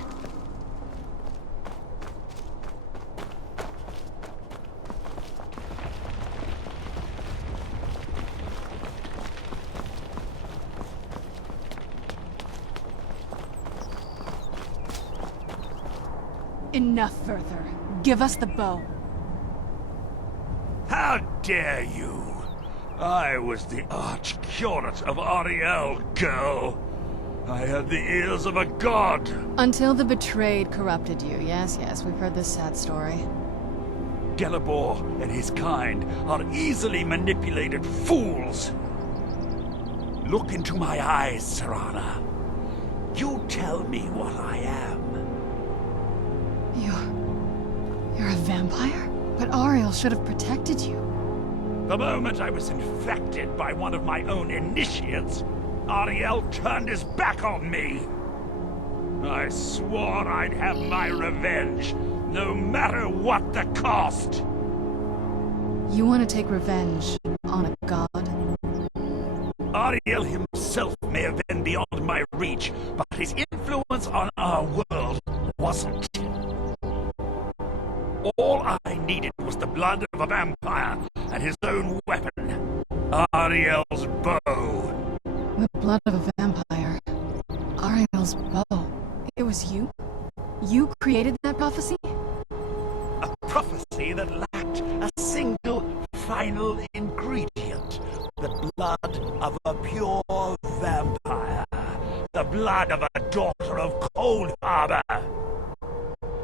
Enough, Werther. Give us the bow. How dare you? I was the arch-curate of Ariel, girl. I had the ears of a god. Until the betrayed corrupted you. Yes, yes, we've heard this sad story. Gelibor and his kind are easily manipulated fools. Look into my eyes, Serana. You tell me what I am. You're a vampire? But Ariel should have protected you. The moment I was infected by one of my own initiates, Ariel turned his back on me. I swore I'd have my revenge, no matter what the cost. You want to take revenge on a god? Ariel himself may have been beyond my reach, but his influence on our world wasn't. All I needed was the blood of a vampire and his own weapon, Ariel's bow. The blood of a vampire. Ariel's bow. It was you? You created that prophecy? A prophecy that lacked a single final ingredient. The blood of a pure vampire. The blood of a daughter of Cold Harbor.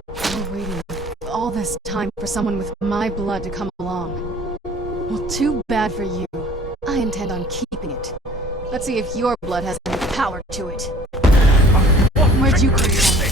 We're waiting all this time for someone with my blood to come along. Well, too bad for you. I intend on keeping it. Let's see if your blood has any power to it. Where'd you come from?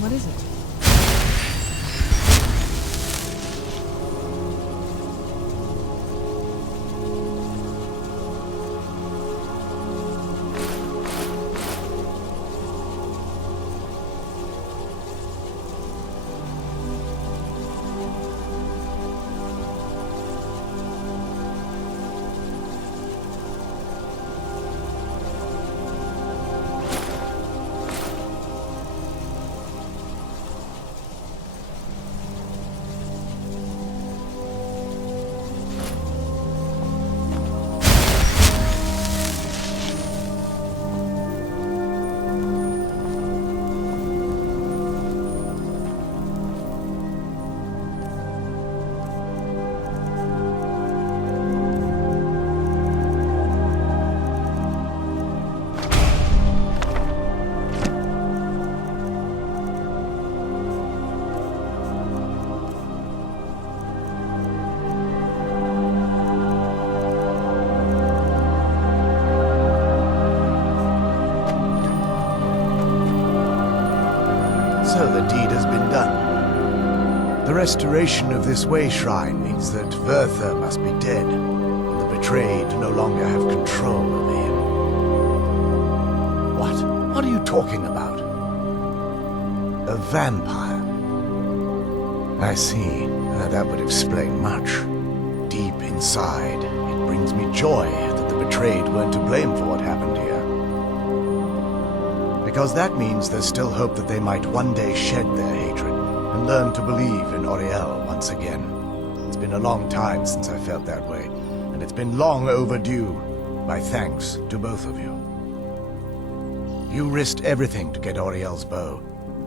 What is it? So the deed has been done. The restoration of this way shrine means that Werther must be dead, and the betrayed no longer have control over him. What? What are you talking about? A vampire? I see. That would explain much. Deep inside, it brings me joy that the betrayed weren't to blame for what happened here. Because that means there's still hope that they might one day shed their hatred and learn to believe in Auriel once again. It's been a long time since I felt that way, and it's been long overdue. My thanks to both of you. You risked everything to get Auriel's bow,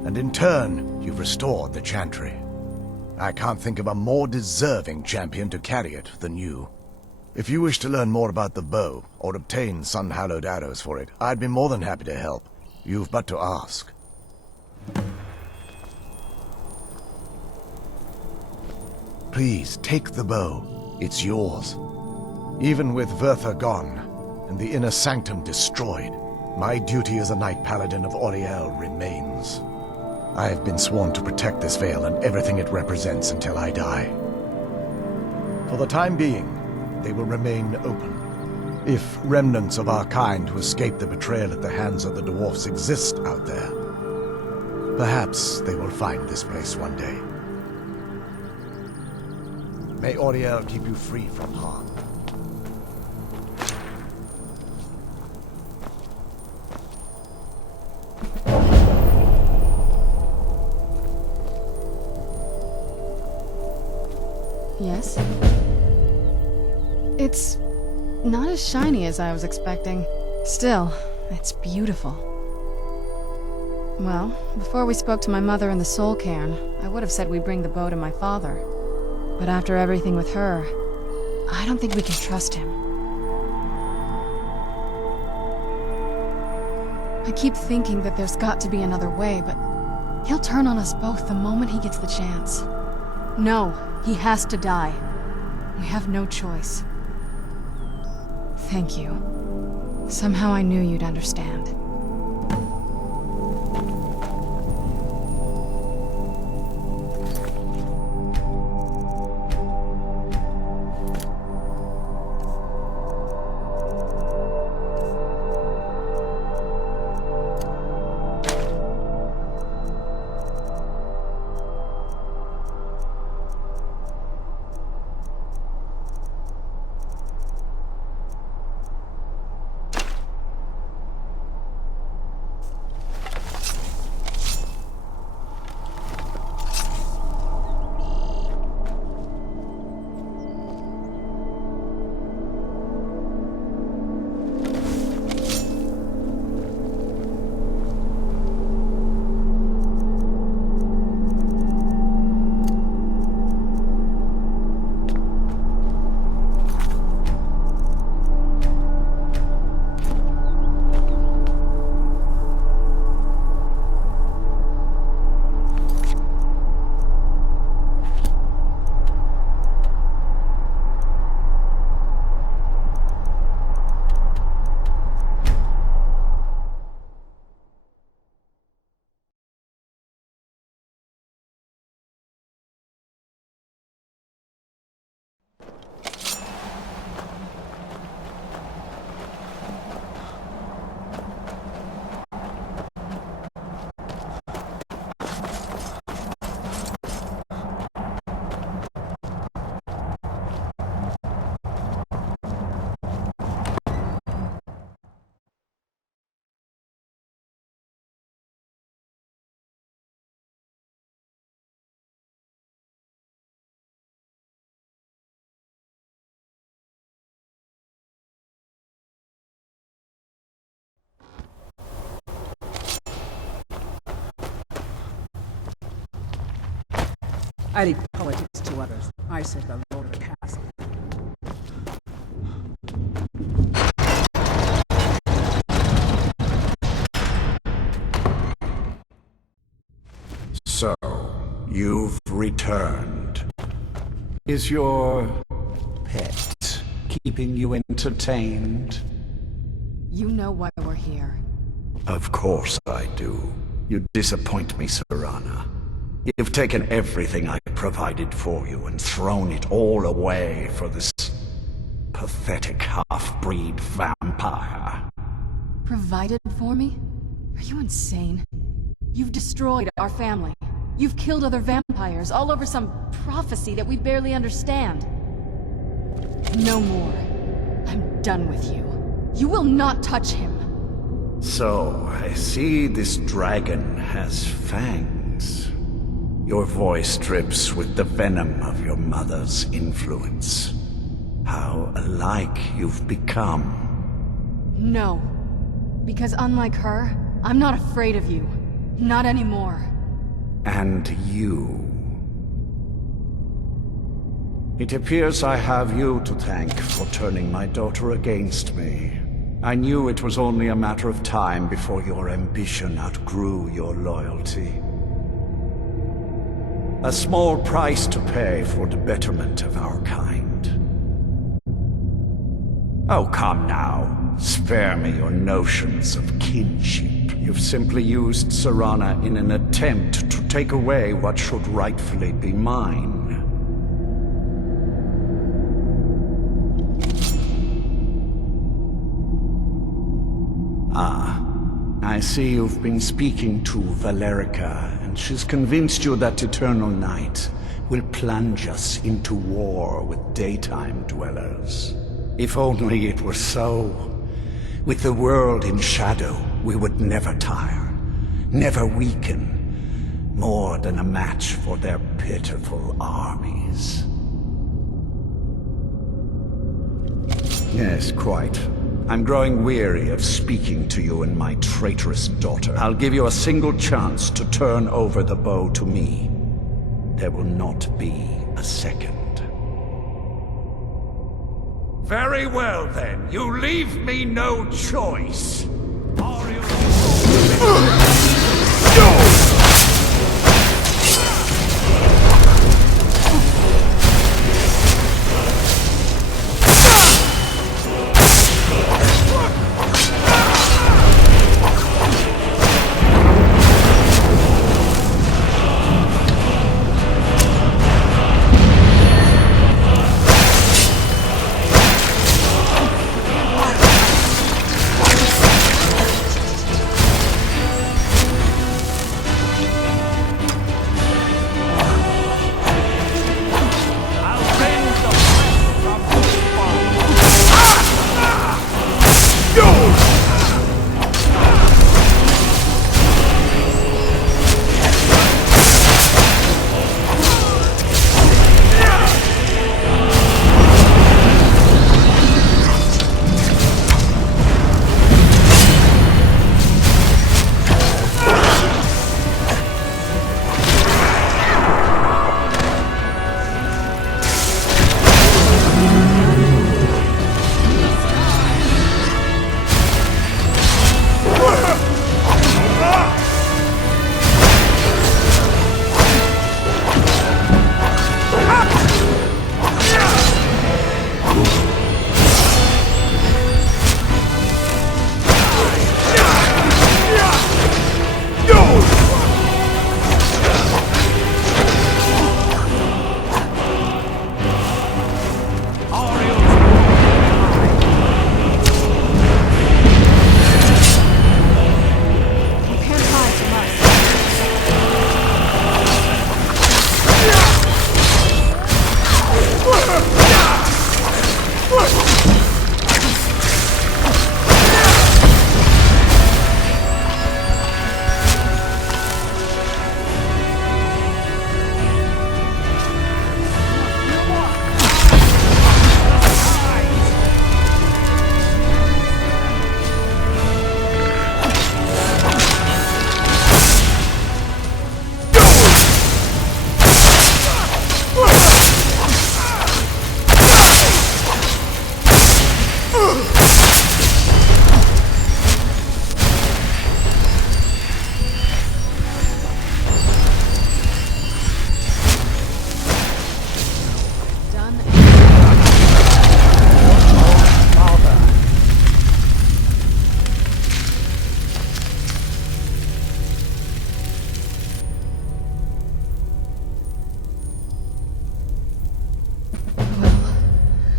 and in turn, you've restored the Chantry. I can't think of a more deserving champion to carry it than you. If you wish to learn more about the bow, or obtain sun-hallowed arrows for it, I'd be more than happy to help. You've but to ask. Please, take the bow. It's yours. Even with Werther gone, and the inner sanctum destroyed, my duty as a Knight Paladin of Auriel remains. I have been sworn to protect this veil and everything it represents until I die. For the time being, they will remain open. If remnants of our kind who escaped the betrayal at the hands of the dwarfs exist out there, perhaps they will find this place one day. May Auriel keep you free from harm. Yes? It's not as shiny as I was expecting. Still, it's beautiful. Well, before we spoke to my mother in the Soul Cairn, I would have said we'd bring the bow to my father. But after everything with her, I don't think we can trust him. I keep thinking that there's got to be another way, but he'll turn on us both the moment he gets the chance. No, he has to die. We have no choice. Thank you. Somehow I knew you'd understand. I leave politics to others. I serve the Lord of the Castle. So, you've returned. Is your pet keeping you entertained? You know why we're here. Of course I do. You disappoint me, Serana. You've taken everything I provided for you and thrown it all away for this pathetic half-breed vampire. Provided for me? Are you insane? You've destroyed our family. You've killed other vampires, all over some prophecy that we barely understand. No more. I'm done with you. You will not touch him. So, I see this dragon has fangs. Your voice drips with the venom of your mother's influence. How alike you've become. No. Because unlike her, I'm not afraid of you. Not anymore. And you. It appears I have you to thank for turning my daughter against me. I knew it was only a matter of time before your ambition outgrew your loyalty. A small price to pay for the betterment of our kind. Oh, come now. Spare me your notions of kinship. You've simply used Serana in an attempt to take away what should rightfully be mine. I see you've been speaking to Valerica, and she's convinced you that eternal night will plunge us into war with daytime dwellers. If only it were so. With the world in shadow, we would never tire, never weaken, more than a match for their pitiful armies. Yes, quite. I'm growing weary of speaking to you and my traitorous daughter. I'll give you a single chance to turn over the bow to me. There will not be a second. Very well, then. You leave me no choice.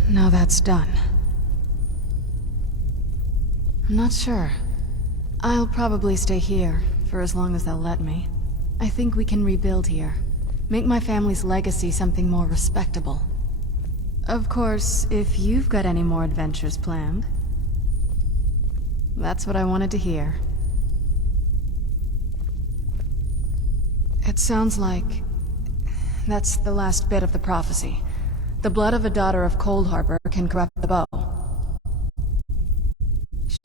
Now that's done. I'm not sure. I'll probably stay here, for as long as they'll let me. I think we can rebuild here. Make my family's legacy something more respectable. Of course, if you've got any more adventures planned. That's what I wanted to hear. It sounds like... that's the last bit of the prophecy. The blood of a daughter of Cold Harbor can corrupt the bow.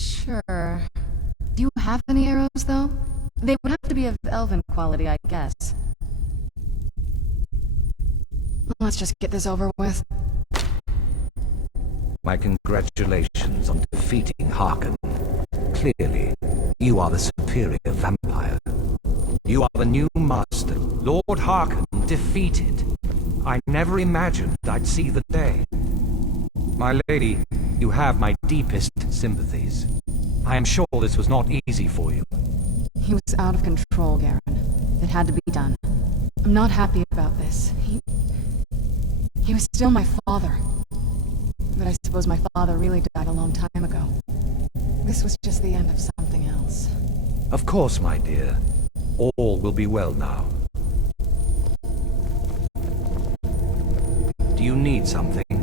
Sure. Do you have any arrows, though? They would have to be of elven quality, I guess. Let's just get this over with. My congratulations on defeating Harkon. Clearly, you are the superior vampire. You are the new master. Lord Harkon defeated. I never imagined I'd see the day. My lady, you have my deepest sympathies. I am sure this was not easy for you. He was out of control, Garen. It had to be done. I'm not happy about this. He was still my father. But I suppose my father really died a long time ago. This was just the end of something else. Of course, my dear. All will be well now. Do you need something?